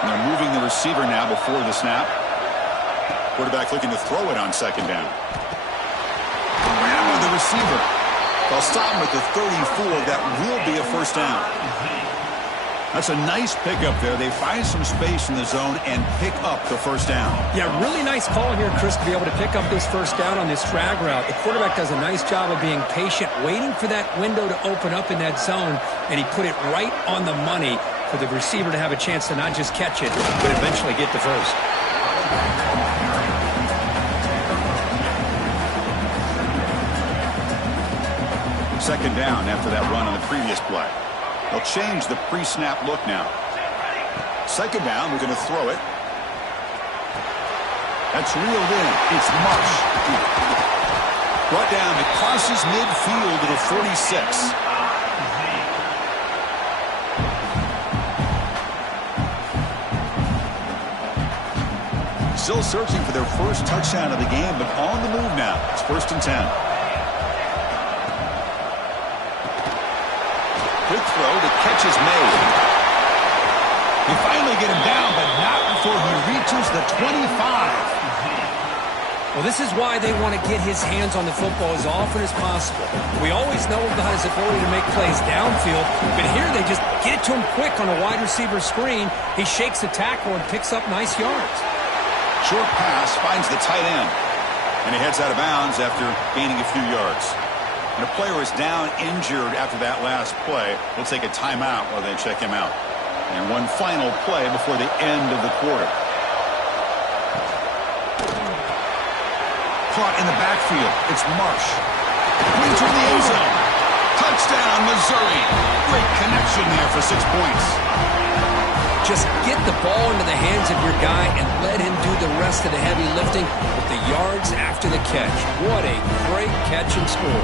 And they're moving the receiver now before the snap. Quarterback looking to throw it on 2nd down. Ran with the receiver. They'll stop him at the 34. That will be a 1st down. That's a nice pickup there. They find some space in the zone and pick up the 1st down. Yeah, really nice call here, Chris, to be able to pick up this 1st down on this drag route. The quarterback does a nice job of being patient, waiting for that window to open up in that zone, and he put it right on the money for the receiver to have a chance to not just catch it, but eventually get the 1st. 2nd down after that run on the previous play. They'll change the pre-snap look now. 2nd down, we're going to throw it. That's reeled in. It's Marsh. Brought down. It crosses midfield to the 46. Still searching for their 1st touchdown of the game, but on the move now. It's 1st and 10. Quick throw, the catch is made. They finally get him down, but not before he reaches the 25. Well, this is why they want to get his hands on the football as often as possible. We always know about his ability to make plays downfield, but here they just get it to him quick on a wide receiver screen. He shakes the tackle and picks up nice yards. Short pass finds the tight end, and he heads out of bounds after gaining a few yards. And a player is down injured after that last play. We'll take a timeout while they check him out. And one final play before the end of the quarter. Caught in the backfield. It's Marsh. Into the end zone. Touchdown, Missouri. Great connection there for 6 points. Just get the ball into the hands of your guy and let him do the rest of the heavy lifting with the yards after the catch. What a great catch and score.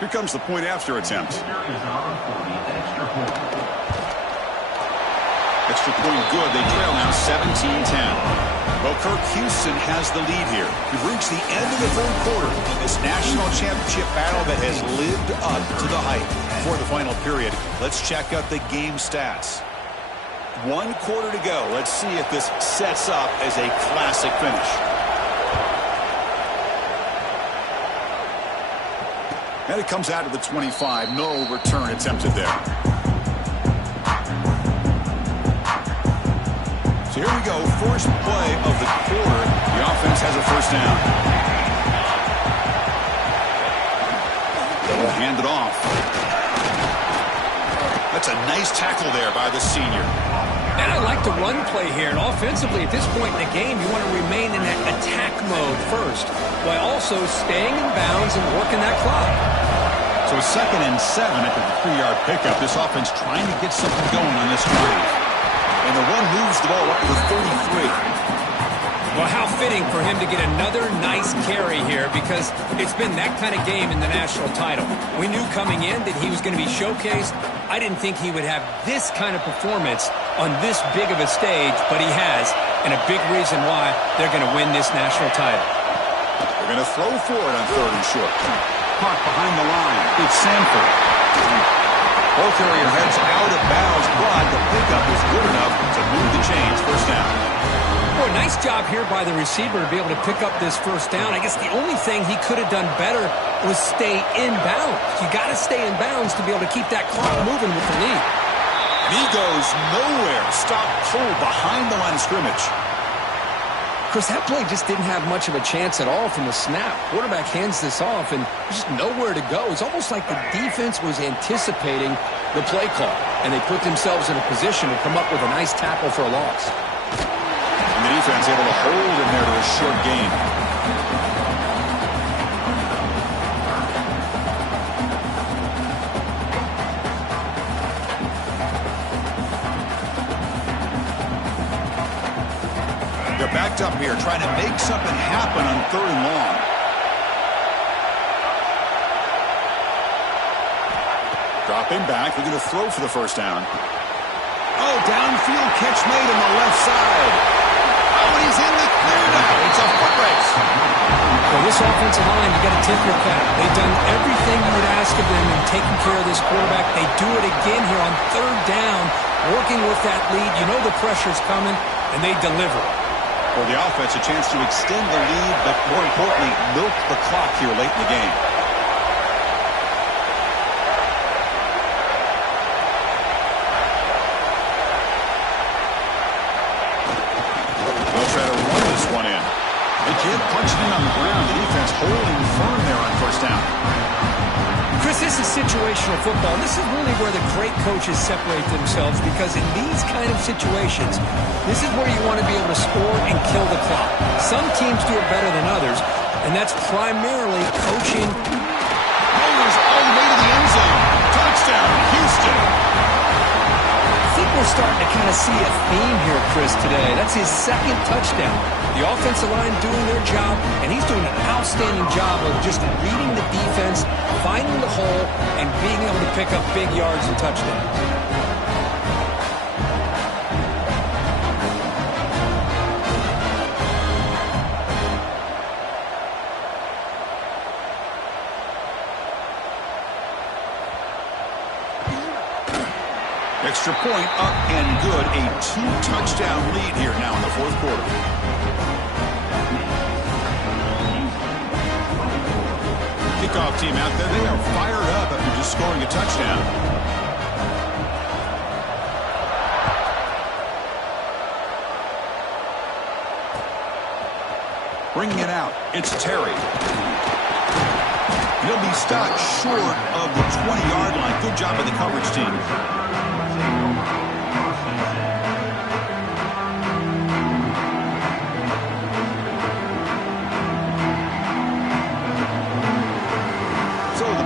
Here comes the point after attempt. Extra point good. They trail now 17-10. Well, Kirk Houston has the lead here. We've reached the end of the third quarter in this national championship battle that has lived up to the hype. For the final period, let's check out the game stats. 1 quarter to go. Let's see if this sets up as a classic finish. And it comes out to the 25. No return attempted there. So here we go. First play of the quarter. The offense has a first down. They'll hand it off. That's a nice tackle there by the senior. And I like the run play here. And offensively, at this point in the game, you want to remain in that attack mode first, while also staying in bounds and working that clock. So 2nd and 7 after the 3-yard pickup. This offense trying to get something going on this drive. And the run moves the ball up to the 33. Well, how fitting for him to get another nice carry here, because it's been that kind of game in the national title. We knew coming in that he was going to be showcased. I didn't think he would have this kind of performance on this big of a stage, but he has, and a big reason why they're going to win this national title. They're going to throw for it on 3rd and short. Caught behind the line. It's Sanford. Ball carrier heads out of bounds, but the pickup is good enough to move the chains. First down. Boy, nice job here by the receiver to be able to pick up this first down. I guess the only thing he could have done better was stay in bounds. You got to stay in bounds to be able to keep that clock moving with the lead. And he goes nowhere. Stop cold behind the line of scrimmage. Chris, that play just didn't have much of a chance at all from the snap. Quarterback hands this off, and there's just nowhere to go. It's almost like the defense was anticipating the play call, and they put themselves in a position to come up with a nice tackle for a loss. And the defense able to hold him there to a short gain. They're backed up here, trying to make something happen on 3rd and long. Dropping back, they're going to throw for the first down. Oh, downfield catch made on the left side. Oh, and he's in the clear now. It's a foot race. Well, this offensive line, you got to tip your cap. They've done everything you would ask of them in taking care of this quarterback. They do it again here on 3rd down, working with that lead. You know the pressure's coming, and they deliver. For the offense, a chance to extend the lead, but more importantly, milk the clock here late in the game. They'll try to run this one in. They can't punch it in on the ground. The defense holding firm there on first down. Chris, this is situational football. This is really where the great coaches separate themselves, because in these kind of situations, this is where you want to be able to score and kill the clock. Some teams do it better than others, and that's primarily coaching. Rolls all the way to the end zone. Touchdown, Houston. I think we're starting to kind of see a theme here, Chris, today. That's his 2nd touchdown. The offensive line doing their job, and he's doing an outstanding job of just reading the defense, finding the hole, and being able to pick up big yards and touchdowns. Extra point up and good. A 2-touchdown lead here now in the 4th quarter. Kickoff team out there. They are fired up after just scoring a touchdown. Bringing it out. It's Terry. He'll be stopped short of the 20-yard line. Good job by the coverage team.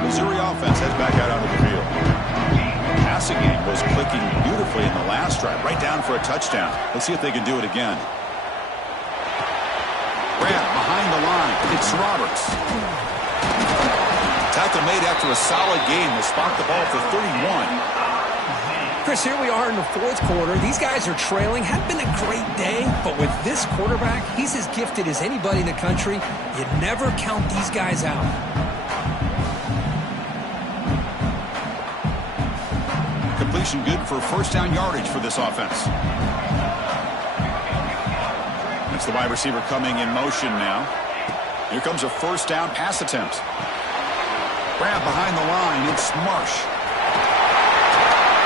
Missouri offense heads back out onto the field. The passing game was clicking beautifully in the last drive, right down for a touchdown. Let's see if they can do it again. Grant behind the line. It's Roberts. Tackle made after a solid game. Will spot the ball for 31. Chris, here we are in the fourth quarter. These guys are trailing. Had been a great day, but with this quarterback, he's as gifted as anybody in the country. You never count these guys out. Completion good for first down yardage for this offense. That's the wide receiver coming in motion now. Here comes a first down pass attempt. Grab behind the line. It's Marsh.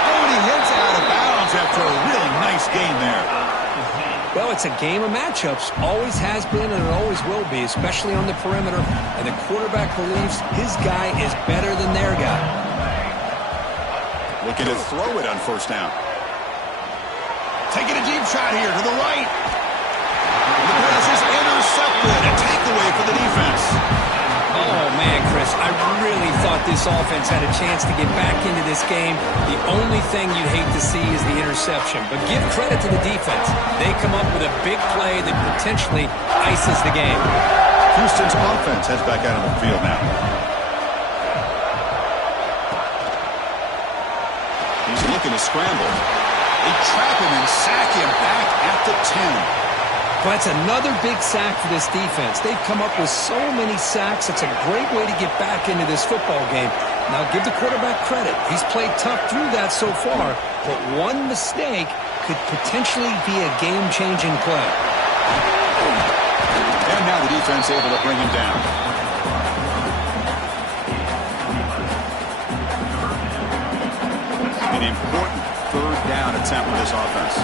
Oh, and he hits out of bounds after a really nice game there. Well, it's a game of matchups. Always has been and it always will be, especially on the perimeter. And the quarterback believes his guy is better than their guy. Looking to throw it on first down. Taking a deep shot here to the right. The pass is intercepted. A takeaway for the defense. Oh, man, Chris, I really thought this offense had a chance to get back into this game. The only thing you'd hate to see is the interception. But give credit to the defense. They come up with a big play that potentially ices the game. Houston's offense heads back out on the field now. He's looking to scramble. They trap him and sack him back at the 10. But it's another big sack for this defense. They've come up with so many sacks. It's a great way to get back into this football game. Now, give the quarterback credit. He's played tough through that so far, but one mistake could potentially be a game-changing play. And now the defense able to bring him down. An important third down attempt with this offense.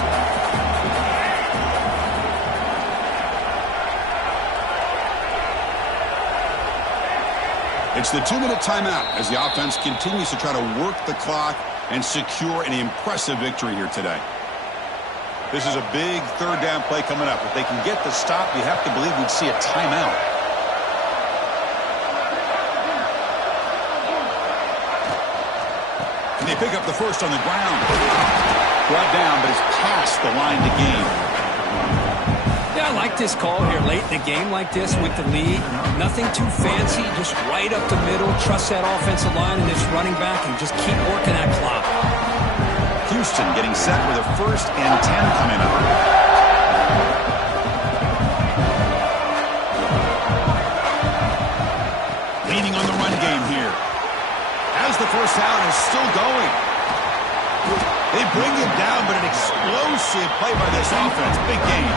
It's the 2-minute timeout as the offense continues to try to work the clock and secure an impressive victory here today. This is a big third down play coming up. If they can get the stop, you have to believe we'd see a timeout. And they pick up the first on the ground. Brought down, but it's past the line to gain. Yeah, I like this call here late in the game like this with the lead. Nothing too fancy, just right up the middle. Trust that offensive line and this running back and just keep working that clock. Houston getting set with a 1st and 10 coming up. Leaning on the run game here. As the first down is still going. They bring him down, but an explosive play by this offense. Big game.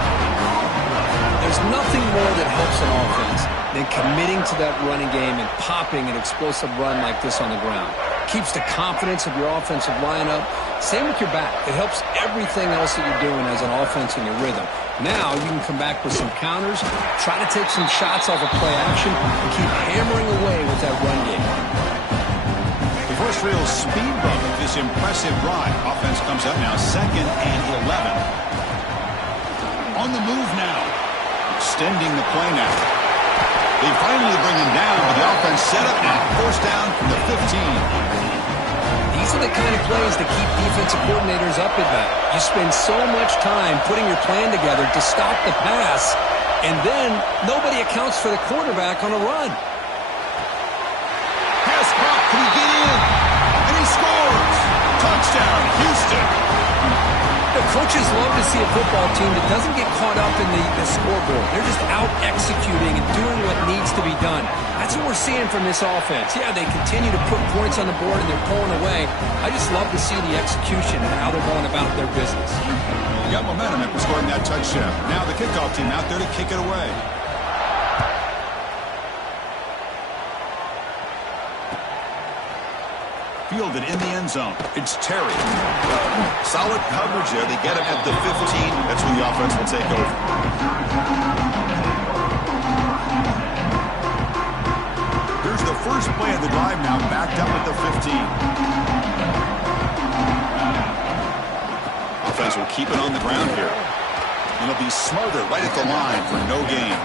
There's nothing more that helps an offense than committing to that running game and popping an explosive run like this on the ground. Keeps the confidence of your offensive lineup. Same with your back. It helps everything else that you're doing as an offense in your rhythm. Now you can come back with some counters, try to take some shots off of play action, and keep hammering away with that run game. The first real speed bump of this impressive drive. Offense comes up now 2nd and 11. On the move now. Extending the play now. They finally bring him down, but the offense set up now. First down from the 15. These are the kind of plays that keep defensive coordinators up at night. You spend so much time putting your plan together to stop the pass, and then nobody accounts for the quarterback on a run. Pass caught. Can he get in? And he scores. Touchdown, Houston. The coaches love to see a football team that doesn't get caught up in the scoreboard. They're just out executing and doing what needs to be done. That's what we're seeing from this offense. Yeah, they continue to put points on the board and they're pulling away. I just love to see the execution and how they're going about their business. You got momentum after scoring that touchdown. Now the kickoff team out there to kick it away. Fielded in the end zone. It's Terry. Solid coverage there. They get him at the 15. That's when the offense will take over. Here's the first play of the drive now, backed up at the 15. Offense will keep it on the ground here. And it'll be smothered right at the line for no gain.